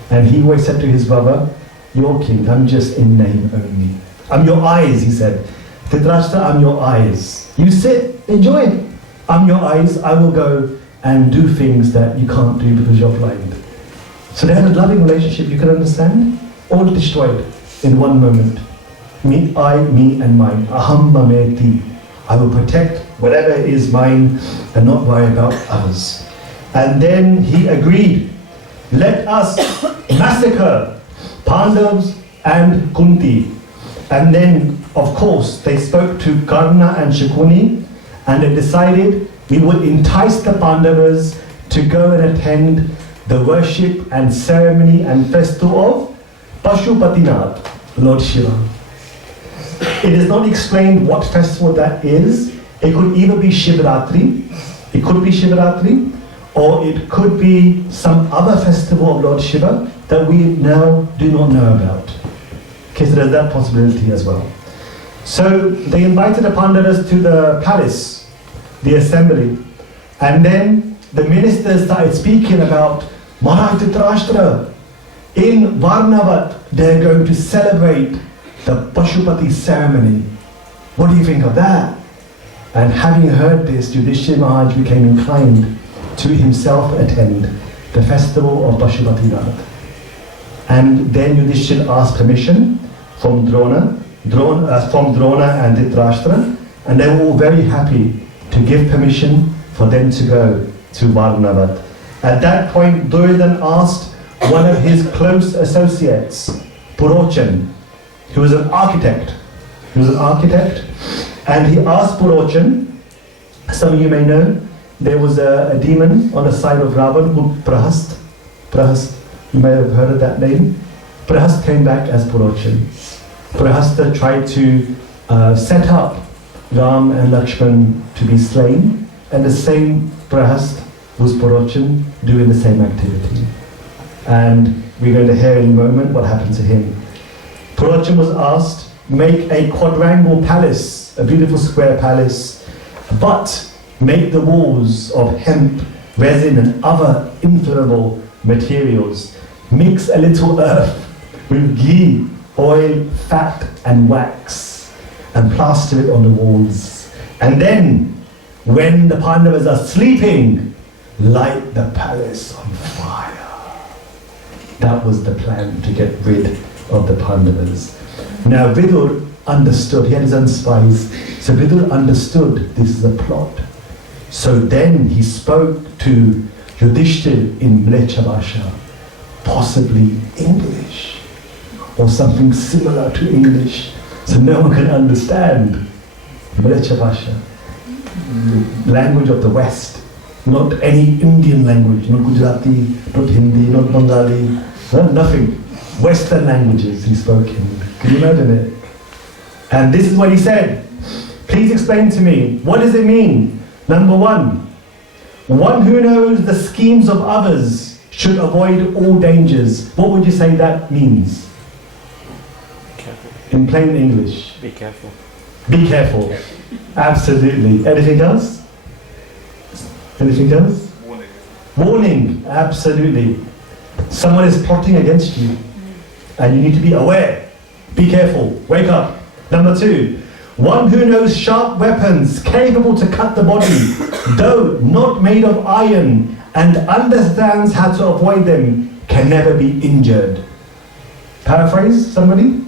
And he always said to his brother, you're king, I'm just in name only. I'm your eyes, he said. Dhritarashtra, I'm your eyes. You sit, enjoy it. I'm your eyes, I will go and do things that you can't do because you're blind. So they had a loving relationship, you can understand? All destroyed in one moment. Me, I, me and mine. Aham mameti. I will protect whatever is mine and not worry about others. And then he agreed, let us massacre Pandavas and Kunti. And then, of course, they spoke to Karna and Shakuni, and they decided we would entice the Pandavas to go and attend the worship and ceremony and festival of Pashupatinath, Lord Shiva. It is not explained what festival that is. It could either be Shivratri, or it could be some other festival of Lord Shiva that we now do not know about. Okay, so there's that possibility as well. So they invited the Pandavas to the palace, the assembly, and then the ministers started speaking about Maharaj Dhritarashtra. In Varnavat, they're going to celebrate the Pashupati ceremony. What do you think of that? And having heard this, Yudhishthira Maharaj became inclined to himself attend the festival of Pashupatinath. And then Yudhishthira asked permission from Drona and Dhritarashtra, and they were all very happy to give permission for them to go to Varnavat. At that point, Duryodhana asked one of his close associates, Purochan, who was an architect. And he asked Purochan, some of you may know, there was a demon on the side of Ravan called Prahast. Prahast, you may have heard of that name. Prahast came back as Purochan. Prahasta tried to set up Ram and Lakshman to be slain, and the same Prahast was Purochan doing the same activity. And we're going to hear in a moment what happened to him. Purochan was asked, make a quadrangle palace, a beautiful square palace, but make the walls of hemp, resin and other inflammable materials. Mix a little earth with ghee, oil, fat and wax, and plaster it on the walls. And then, when the Pandavas are sleeping, light the palace on fire. That was the plan to get rid of the Pandavas. Now Vidur understood, he had his own spies, so Vidur understood this is a plot. So then he spoke to Yudhishthira in Mlecha Bhasha, possibly English, or something similar to English, so no one can understand. Mlecha Bhasha, language of the West, not any Indian language, not Gujarati, not Hindi, not Bengali, nothing. Western languages he spoke in. Can you imagine it? And this is what he said. Please explain to me, what does it mean? Number one who knows the schemes of others should avoid all dangers. What would you say that means? Careful. In plain English. Be careful. Be careful. Absolutely. Anything else? Anything else? Warning. Warning. Absolutely. Someone is plotting against you, and you need to be aware. Be careful. Wake up. Number two, one who knows sharp weapons, capable to cut the body, though not made of iron, and understands how to avoid them, can never be injured. Paraphrase, somebody?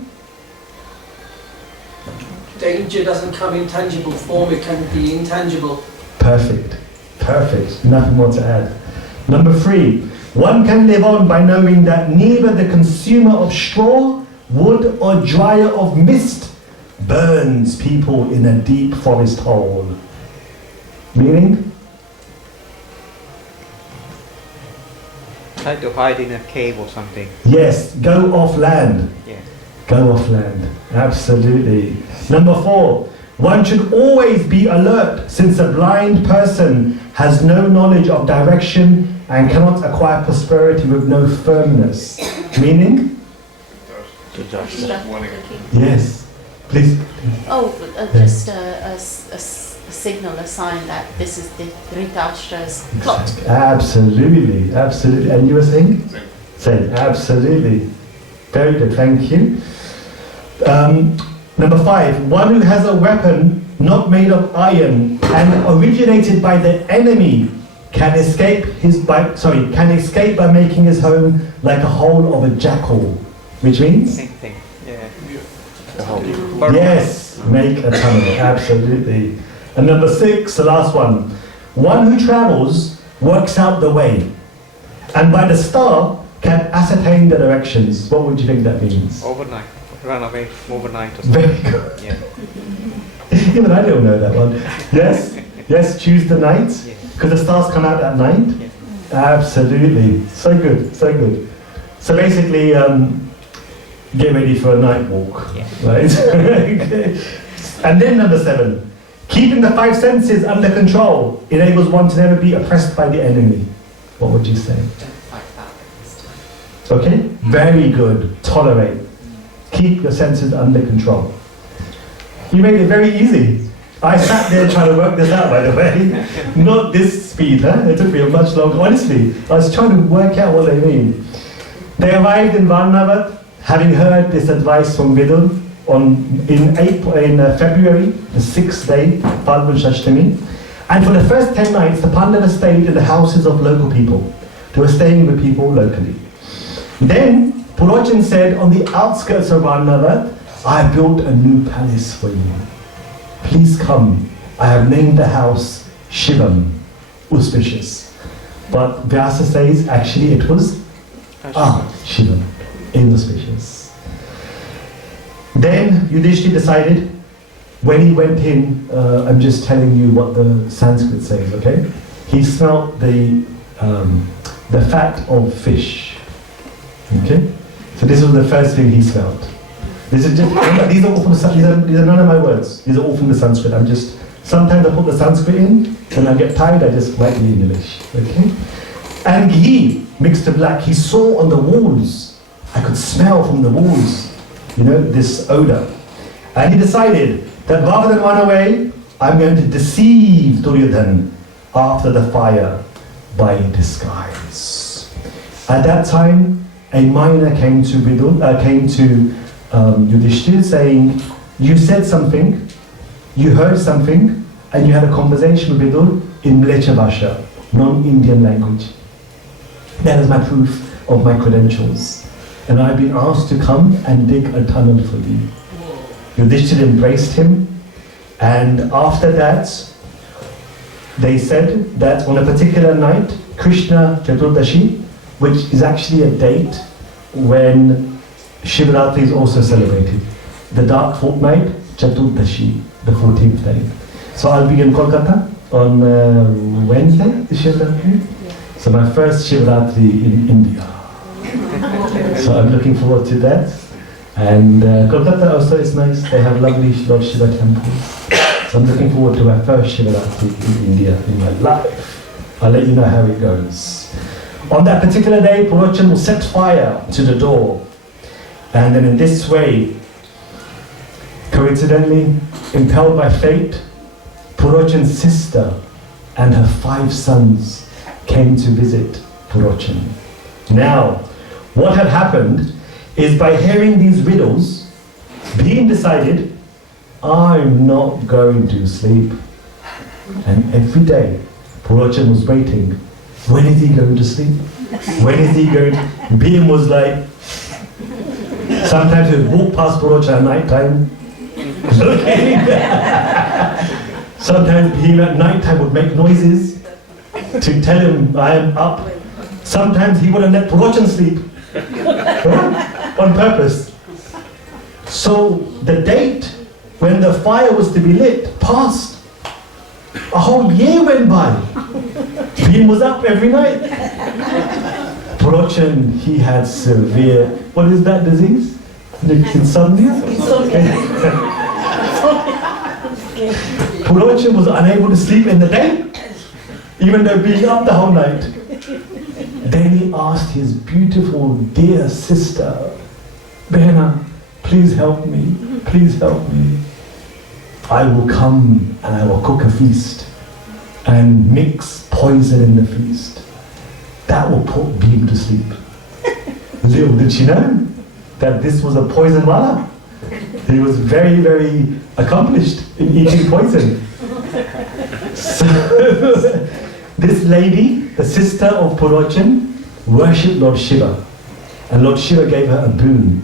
Danger doesn't come in tangible form, it can be intangible. Perfect. Perfect. Nothing more to add. Number three, one can live on by knowing that neither the consumer of straw, wood or dryer of mist burns people in a deep forest hole. Meaning? Try to hide in a cave or something. Yes, go off land. Yeah. Go off land. Absolutely. Number four, one should always be alert, since a blind person has no knowledge of direction and cannot acquire prosperity with no firmness. Meaning? To judge. Warning. Yes. Please. Just a signal, a sign that this is the Dhritarashtra's plot. Absolutely, absolutely. And you were saying? Same. Same, absolutely. Very good, thank you. Number 5, one who has a weapon not made of iron and originated by the enemy can escape by making his home like a hole of a jackal, which means? Same thing. Yeah. Yes, make a tunnel, absolutely. And number 6, the last one. One who travels works out the way, and by the star can ascertain the directions. What would you think that means? Overnight. Run away overnight or something. Very good. Yeah. Even I don't know that one. Yes, yes, choose the night, Yeah. because the stars come out at night. Yeah. Absolutely, so good, so good. So basically, get ready for a night walk, Yeah. right? Okay. And then number 7, keeping the 5 senses under control enables one to never be oppressed by the enemy. What would you say? Okay, very good. Tolerate. Keep your senses under control. You made it very easy. I sat there trying to work this out, by the way. Not this speed, huh? It took me a much longer. Honestly, I was trying to work out what they mean. They arrived in Varnava, having heard this advice from Vidur in February, the 6th day, Falgun Shashtami. And for the first 10 nights, the Pandavas stayed in the houses of local people. They were staying with people locally. Then, Purochan said, on the outskirts of Varnava, I have built a new palace for you. Please come. I have named the house Shivam, auspicious. But Vyasa says, actually it was Shivam, inauspicious. Then Yudhishthira decided, when he went in, I'm just telling you what the Sanskrit says, okay? He smelt the fat of fish, okay? So this was the first thing he smelt. These are all from these are none of my words. These are all from the Sanskrit. Sometimes I put the Sanskrit in, and I get tired, I just write the English, okay? And ghee mixed to black, he saw on the walls. I could smell from the walls, this odor. And he decided that rather than run away, I'm going to deceive Duryodhana after the fire by disguise. At that time, a miner came to Yudhishthira saying, you said something, you heard something, and you had a conversation with Vidur in Mlecha Bhasha, non-Indian language. That is my proof of my credentials. And I've been asked to come and dig a tunnel for you. Yudhishthira embraced him, and after that, they said that on a particular night, Krishna Chaturdashi, which is actually a date when Shivratri is also celebrated. The dark fortnight, Chaturdashi, the 14th day. So I'll be in Kolkata on Wednesday, the Shivratri. So my first Shivratri in India. So I'm looking forward to that. And Kolkata also is nice. They have lovely Lord Shiva temples. So I'm looking forward to my first Shivratri in India in my life. I'll let you know how it goes. On that particular day, Purochan will set fire to the door. And then in this way, coincidentally, impelled by fate, Purochan's sister and her 5 sons came to visit Purochan. Now, what had happened is by hearing these riddles, Bhim decided, I'm not going to sleep. And every day, Purochan was waiting. When is he going to sleep? When is he going to... Bhim was like... Sometimes he would walk past Purochan at night time. Sometimes Bhim at night time would make noises to tell him, I am up. Sometimes he wouldn't let Purochan sleep. On purpose. So the date when the fire was to be lit passed. A whole year went by. Bhim was up every night. Purochan, he had severe, what is that disease? Insomnia? Purochan was unable to sleep in the day, even though being up the whole night. Then he asked his beautiful dear sister, Behna, please help me, please help me. I will come and I will cook a feast and mix poison in the feast. That will put Bhim to sleep. Little did she know that this was a poison wala. He was very, very accomplished in eating poison. So, this lady, the sister of Purochan, worshipped Lord Shiva. And Lord Shiva gave her a boon.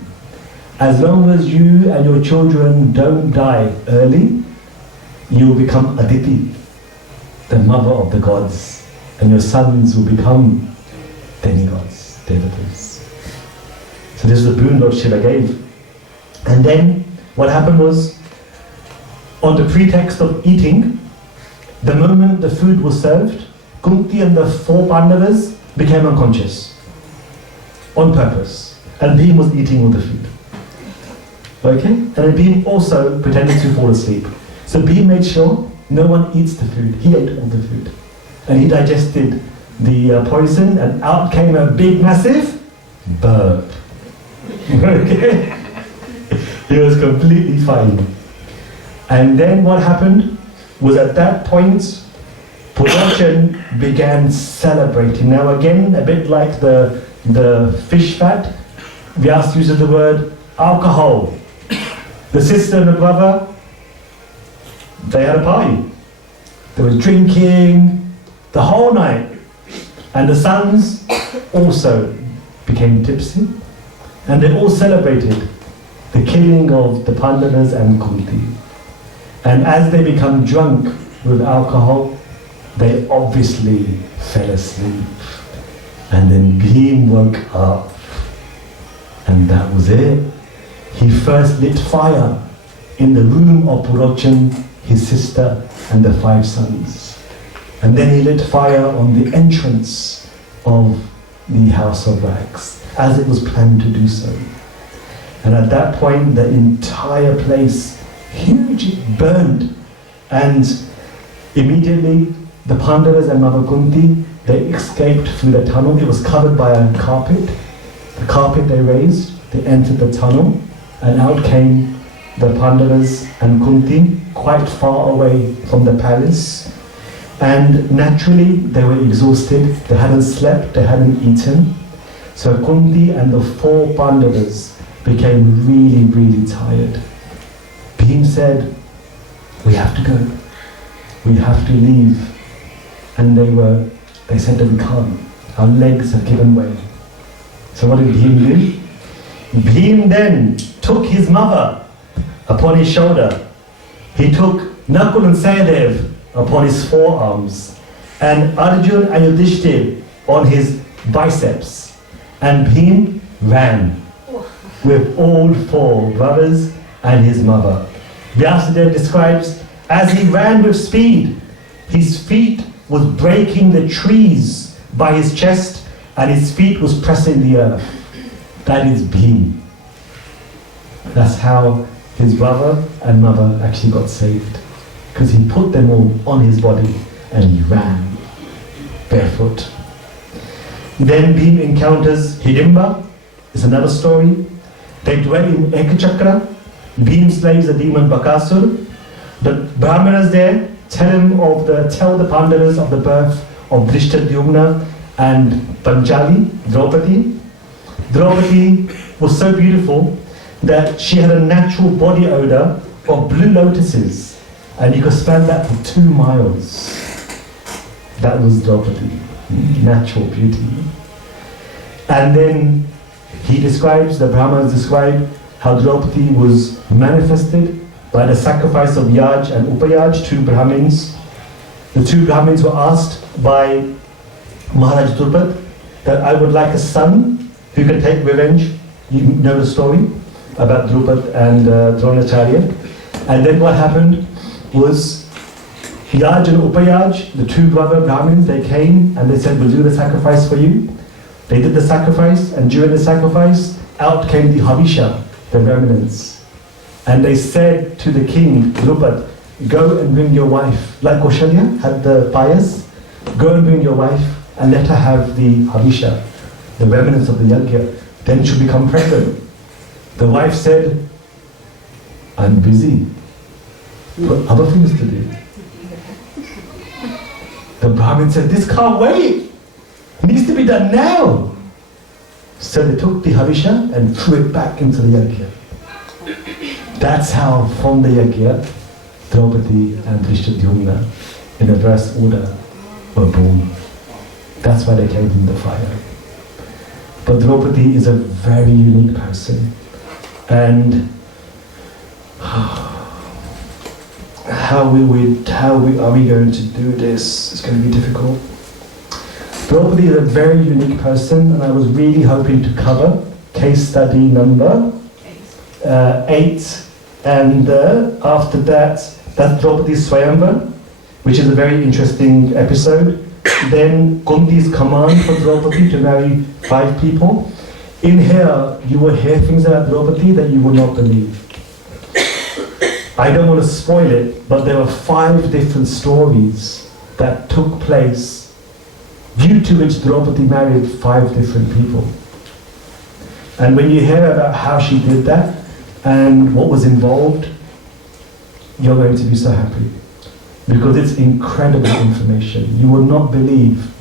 As long as you and your children don't die early, you will become Aditi, the mother of the gods. And your sons will become demigods, devatas. So this is the boon Lord Shiva gave. And then what happened was, on the pretext of eating, the moment the food was served, Kunti and the 4 Pandavas became unconscious. On purpose. And Bhim was eating all the food. Okay? And then Bhim also pretended to fall asleep. So Bhim made sure no one eats the food. He ate all the food. And he digested the poison, and out came a big, massive burp. Okay? He was completely fine. And then what happened was, at that point, Purochan began celebrating. Now again, a bit like the fish fat, Vyas uses the word alcohol. The sister and the brother, they had a party. They were drinking the whole night. And the sons also became tipsy. And they all celebrated the killing of the Pandavas and Kunti. And as they become drunk with alcohol, they obviously fell asleep. And then Bhim woke up. And that was it. He first lit fire in the room of Purochan, his sister, and the 5 sons. And then he lit fire on the entrance of the house of wax, as it was planned to do so. And at that point, the entire place hugely burned. And immediately, the Pandavas and Mother Kunti, they escaped through the tunnel. It was covered by a carpet. The carpet they raised, they entered the tunnel, and out came the Pandavas and Kunti, quite far away from the palace. And naturally, they were exhausted. They hadn't slept, they hadn't eaten. So Kunti and the 4 Pandavas became really, really tired. Bhim said, we have to go. We have to leave. And they said that we can't. Our legs have given way. So what did Bhim do? Bhim then took his mother upon his shoulder. He took Nakul and Sahadev upon his forearms, and Arjun and Yudhishthir on his biceps. And Bhim ran with all 4 brothers and his mother. Vyasadeva describes, as he ran with speed, his feet was breaking the trees by his chest, and his feet was pressing the earth. That is Bhim. That's how his brother and mother actually got saved. Because he put them all on his body and he ran barefoot. Then Bhim encounters Hidimba. It's another story. They dwell in Ekachakra. Bhim slays the demon Bakasur. The Brahmanas there tell the Pandavas of the birth of Drishtadyumna and Panchali, Draupadi. Draupadi was so beautiful that she had a natural body odor of blue lotuses, and you could smell that for 2 miles. That was Draupadi, natural beauty. And then the Brahmanas describe how Draupadi was manifested by the sacrifice of Yaj and Upayaj, 2 Brahmins. The 2 Brahmins were asked by Maharaj Drupad that I would like a son who can take revenge. You know the story about Drupad and Dronacharya. And then what happened was Yaj and Upayaj, the 2 brother Brahmins, they came and they said, we'll do the sacrifice for you. They did the sacrifice, and during the sacrifice, out came the Havisha, the remnants. And they said to the king, Drupad, go and bring your wife, like Kaushalya had the pious, go and bring your wife and let her have the Havisha, the remnants of the Yajna, then she'll become pregnant. The wife said, I'm busy. Got other things to do. The Brahmin said, this can't wait. It needs to be done now. So they took the Havisha and threw it back into the yajna. That's how from the yajna, Draupadi and Drishtadyumna, in reverse order, were born. That's why they came from the fire. But Draupadi is a very unique person. And how are we going to do this? It's going to be difficult. Draupadi is a very unique person, and I was really hoping to cover case study number 8, and after that, that's Draupadi's Swayamvar, which is a very interesting episode. Then Kunti's command for Draupadi to marry 5 people. In here, you will hear things about Draupadi that you will not believe. I don't want to spoil it, but there were 5 different stories that took place due to which Draupadi married 5 different people. And when you hear about how she did that and what was involved, you're going to be so happy. Because it's incredible information. You will not believe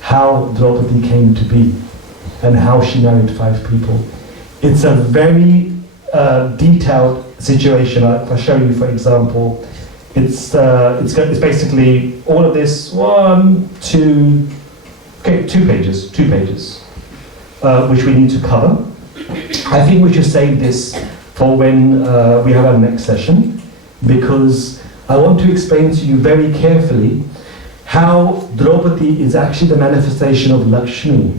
how Draupadi came to be and how she married 5 people. It's a very detailed situation. I'll show you, for example. It's basically all of this, 2 pages, which we need to cover. I think we should save this for when we have our next session, because I want to explain to you very carefully how Draupadi is actually the manifestation of Lakshmi,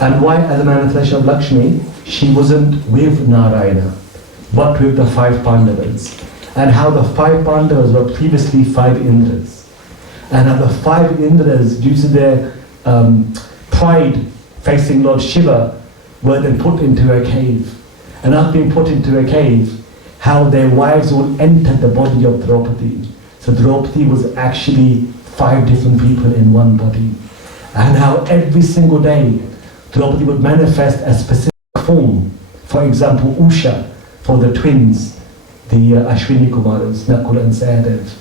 and why, as a manifestation of Lakshmi, she wasn't with Narayana, but with the 5 Pandavas, and how the 5 Pandavas were previously 5 Indras, and how the 5 Indras, due to their pride facing Lord Shiva, were then put into a cave. And after being put into a cave, how their wives all entered the body of Draupadi. So Draupadi was actually 5 different people in one body. And how every single day, Draupadi would manifest a specific form. For example, Usha, for the twins, the Ashwini Kumaras, Nakula and Sahadev.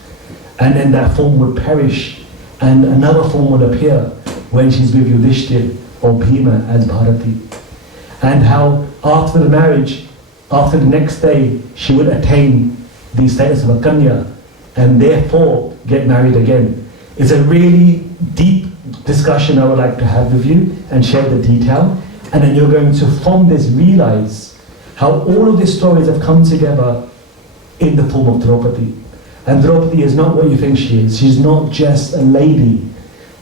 And then that form would perish, and another form would appear when she's with Yudhishthir or Bhima as Bharati. And how after the marriage, after the next day, she would attain the status of a Kanya and therefore get married again. It's a really deep discussion I would like to have with you and share the detail. And then you're going to, from this, realize how all of these stories have come together in the form of Draupadi. And Draupadi is not what you think she is. She's not just a lady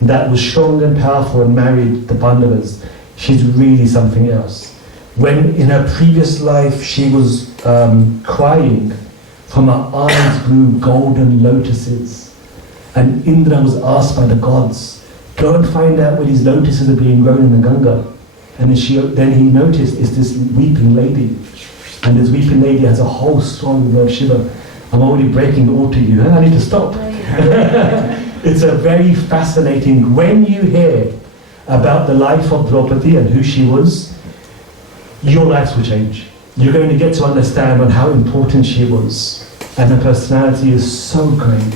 that was strong and powerful and married the Pandavas. She's really something else. When in her previous life she was crying, from her eyes grew golden lotuses. And Indra was asked by the gods, go and find out where these lotuses are being grown in the Ganga. And then he noticed it's this weeping lady. And this weeping lady has a whole story with Lord Shiva. I'm already breaking all to you, I need to stop. It's a very fascinating, when you hear about the life of Draupadi and who she was, your lives will change. You're going to get to understand on how important she was. And her personality is so great.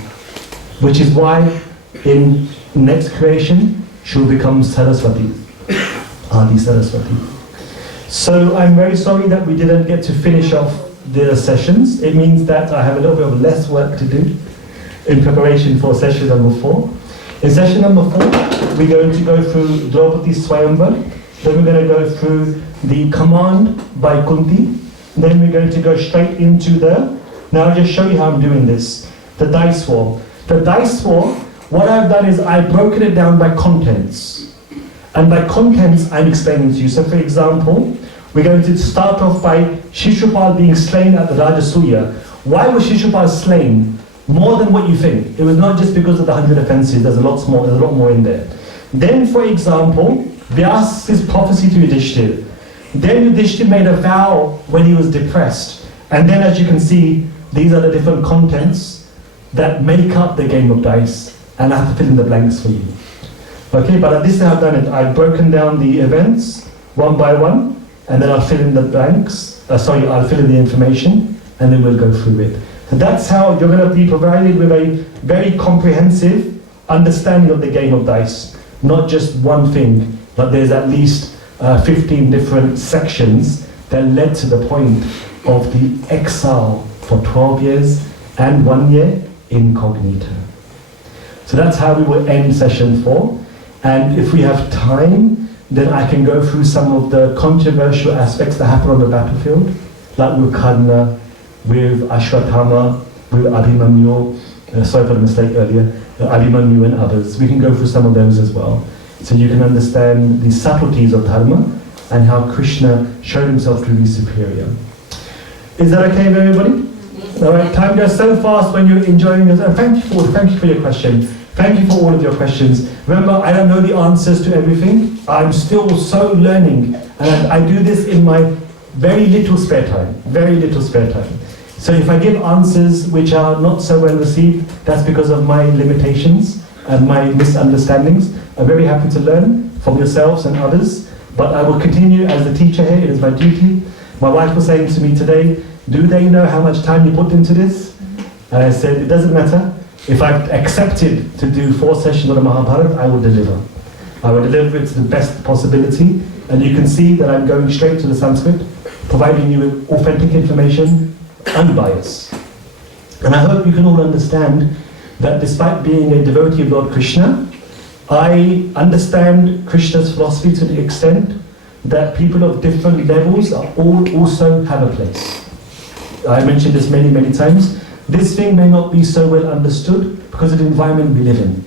Which is why in next creation, she'll become Saraswati, Adi Saraswati. So I'm very sorry that we didn't get to finish off the sessions. It means that I have a little bit of less work to do in preparation for session number 4. In session number 4, we're going to go through Draupadi's Swayamvar, then we're going to go through the command by Kunti, then we're going to go straight into now I'll just show you how I'm doing this, the dice war. The dice war, what I've done is I've broken it down by contents. And by contents, I'm explaining to you. So for example, we're going to start off by Shishupal being slain at the Rajasuya. Why was Shishupal slain? More than what you think. It was not just because of the 100 offenses, there's a lot more in there. Then, for example, Vyas's prophecy to Yudhishthir. Then Yudhishthir made a vow when he was depressed. And then, as you can see, these are the different contents that make up the game of dice. And I have to fill in the blanks for you. Okay, but this is how I've done it. I've broken down the events one by one, and then I'll fill in the blanks. I'll fill in the information, and then we'll go through it. So that's how you're going to be provided with a very comprehensive understanding of the game of dice. Not just one thing, but there's at least 15 different sections that led to the point of the exile for 12 years and 1 year incognito. So that's how we will end session 4. And if we have time, then I can go through some of the controversial aspects that happen on the battlefield, like with Karna, with Ashwatthama, with Abhimanyu, sorry for the mistake earlier, Abhimanyu and others. We can go through some of those as well. So you can understand the subtleties of Dharma and how Krishna showed himself to be superior. Is that okay with everybody? All right, time goes so fast when you're enjoying this. Thank you for your question. Thank you for all of your questions. Remember, I don't know the answers to everything. I'm still so learning, and I do this in my very little spare time. Very little spare time. So if I give answers which are not so well received, that's because of my limitations and my misunderstandings. I'm very happy to learn from yourselves and others, but I will continue as the teacher here. It is my duty. My wife was saying to me today, do they know how much time you put into this? And I said, it doesn't matter. If I've accepted to do 4 sessions of the Mahabharata, I will deliver. I will deliver it to the best possibility. And you can see that I'm going straight to the Sanskrit, providing you with authentic information, unbiased. And I hope you can all understand that despite being a devotee of Lord Krishna, I understand Krishna's philosophy to the extent that people of different levels are all also have a place. I mentioned this many, many times. This thing may not be so well understood because of the environment we live in.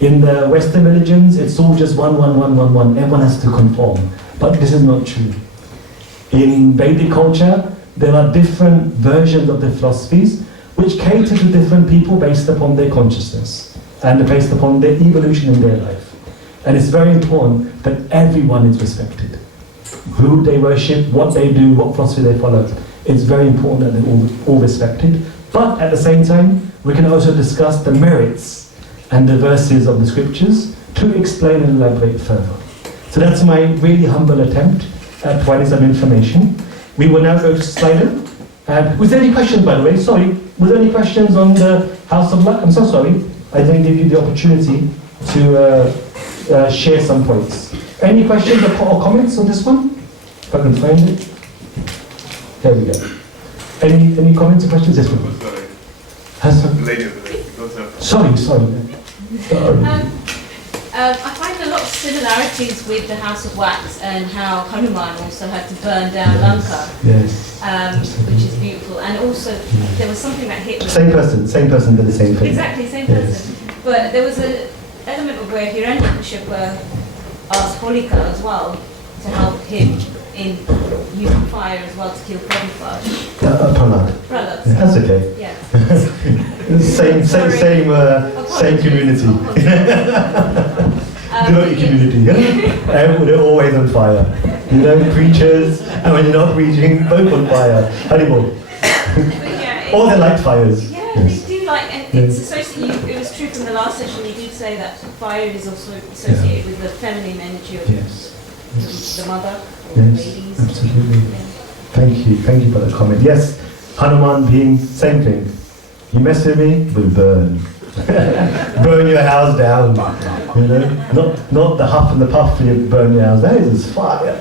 In the Western religions, it's all just one. Everyone has to conform. But this is not true. In Vedic culture, there are different versions of the philosophies which cater to different people based upon their consciousness and based upon their evolution in their life. And it's very important that everyone is respected. Who they worship, what they do, what philosophy they follow. It's very important that they're all respected. But at the same time, we can also discuss the merits and the verses of the scriptures to explain and elaborate further. So that's my really humble attempt at providing some information. We will now go to Slido. Was there any questions, by the way? Sorry, was there any questions on the House of Luck? I'm so sorry. I didn't give you the opportunity to share some points. Any questions or comments on this one? If I can find it. There we go. Any comments or questions? This one. Lady over there. Sorry. I find a lot of similarities with the House of Wax and how Hanuman also had to burn down Lanka, which is beautiful. And also, there was something that hit me. Same person did the same thing. Exactly, same person. But there was an element of where Hiranyakashipu asked Holika as well to help him in using fire as well to kill Prabhupada. Prahlad. That's okay. Yeah. same community. Devotee community. They're always on fire. You know, preachers, and when you're not preaching, both on fire. Anymore. All they like fires. Yeah, yes. They do like, and it's associated. It was true from the last session. You did say that fire is also associated with the feminine energy of the mother. Yes, absolutely. Yeah. Thank you for the comment. Yes, Hanuman being same thing. You mess with me, we'll burn. Burn your house down. You know, not the huff and the puff. You burn your house. That is fire.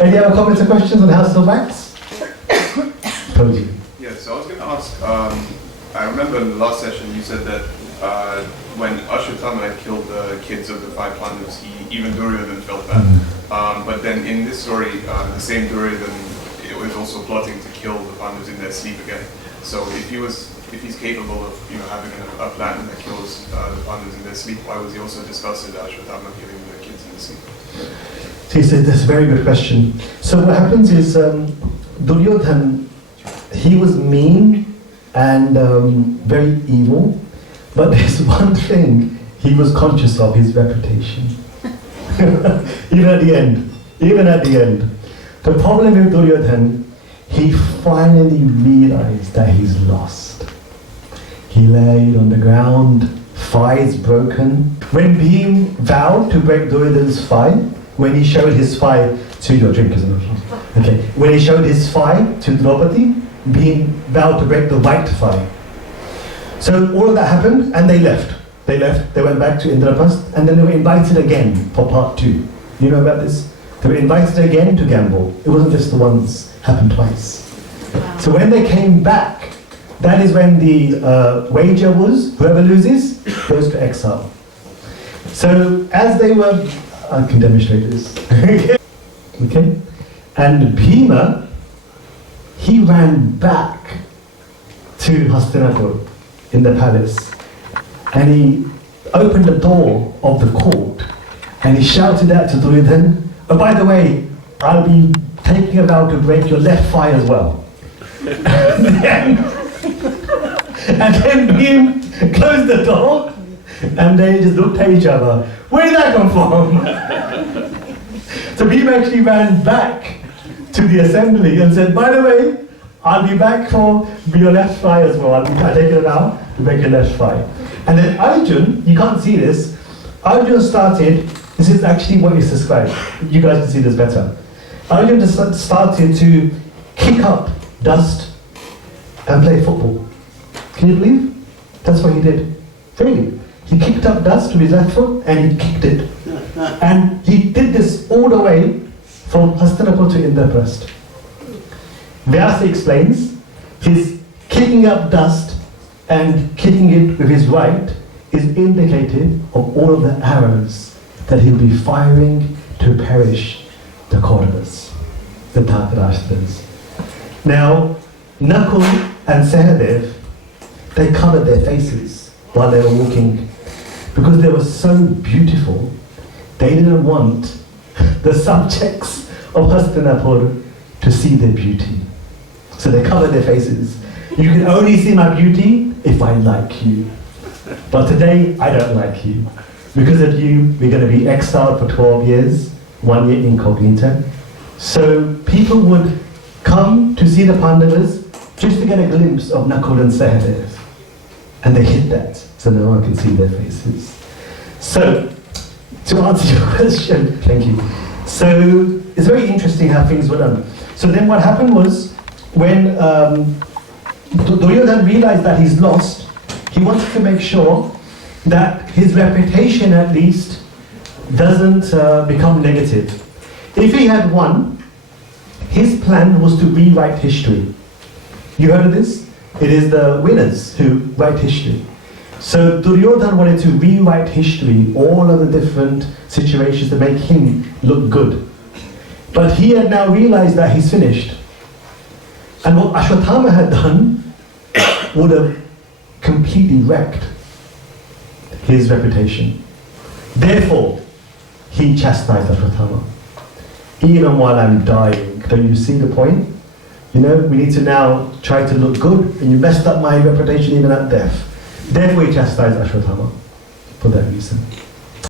Any other comments or questions on House of Wax? Posey. Yeah, so I was going to ask. I remember in the last session you said that when Ashwatthama had killed the kids of the 5 Pandavas, even Duryodhana felt bad. But then in this story, the same Duryodhana was also plotting to kill the Pandavas in their sleep again. So if he's capable of having a plan that kills the Pandavas in their sleep, why was he also discussing Ashwatthama killing the kids in the sleep? He said that's a very good question. So what happens is Duryodhana, he was mean and very evil, but there's one thing he was conscious of: his reputation. Even at the end. The problem with Duryodhana, he finally realized that he's lost. He laid on the ground, thighs broken. When Bhim vowed to break Duryodhana's thigh, when he showed his thigh to your drink, isn't it? Okay. When he showed his thigh to Draupadi, vowed to break the right thigh. So all of that happened, and they left. They went back to Indraprastha, and then they were invited again for part 2. You know about this? They were invited again to gamble. It wasn't just the once, happened twice. Wow. So when they came back, that is when the wager was, whoever loses goes to exile. So as they were, I can demonstrate this. Okay? And Bhima, he ran back to Hastinapur in the palace, and he opened the door of the court, and he shouted out to Duryodhana, oh, by the way, I'll be taking a vow to break your left thigh as well. And then Bhim closed the door, and they just looked at each other. Where did that come from? So Bhim actually ran back to the assembly and said, by the way, I'll be back for your left thigh as well. I'll take it out to break your left thigh. And then Arjun, you can't see this, Arjun started, this is actually what is described. You guys can see this better. Arjun just started to kick up dust and play football. Can you believe? That's what he did. Really. He kicked up dust with his left foot and he kicked it. And he did this all the way from Hastinapur to Indraprastha. Vyasa explains, his kicking up dust and kicking it with his right is indicative of all of the arrows that he'll be firing to perish the Kauravas, the Dhritarashtra's. Now, Nakul and Sahadev, they covered their faces while they were walking because they were so beautiful. They didn't want the subjects of Hastinapur to see their beauty. So they covered their faces. You can only see my beauty if I like you. But today, I don't like you. Because of you, we're going to be exiled for 12 years, 1 year incognito. So people would come to see the Pandavas just to get a glimpse of Nakul and Sahadev. And they hid that, so no one can see their faces. So, to answer your question, thank you. So, it's very interesting how things were done. So then what happened was, when Duryodhana realized that he's lost, he wanted to make sure that his reputation at least doesn't become negative. If he had won, his plan was to rewrite history. You heard of this? It is the winners who write history. So Duryodhana wanted to rewrite history, all of the different situations to make him look good. But he had now realized that he's finished. And what Ashwatthama had done would have completely wrecked his reputation. Therefore, he chastised Ashwatthama. Even while I'm dying, don't you see the point? You know, we need to now try to look good, and you messed up my reputation even at death. Therefore, he chastised Ashwatthama for that reason.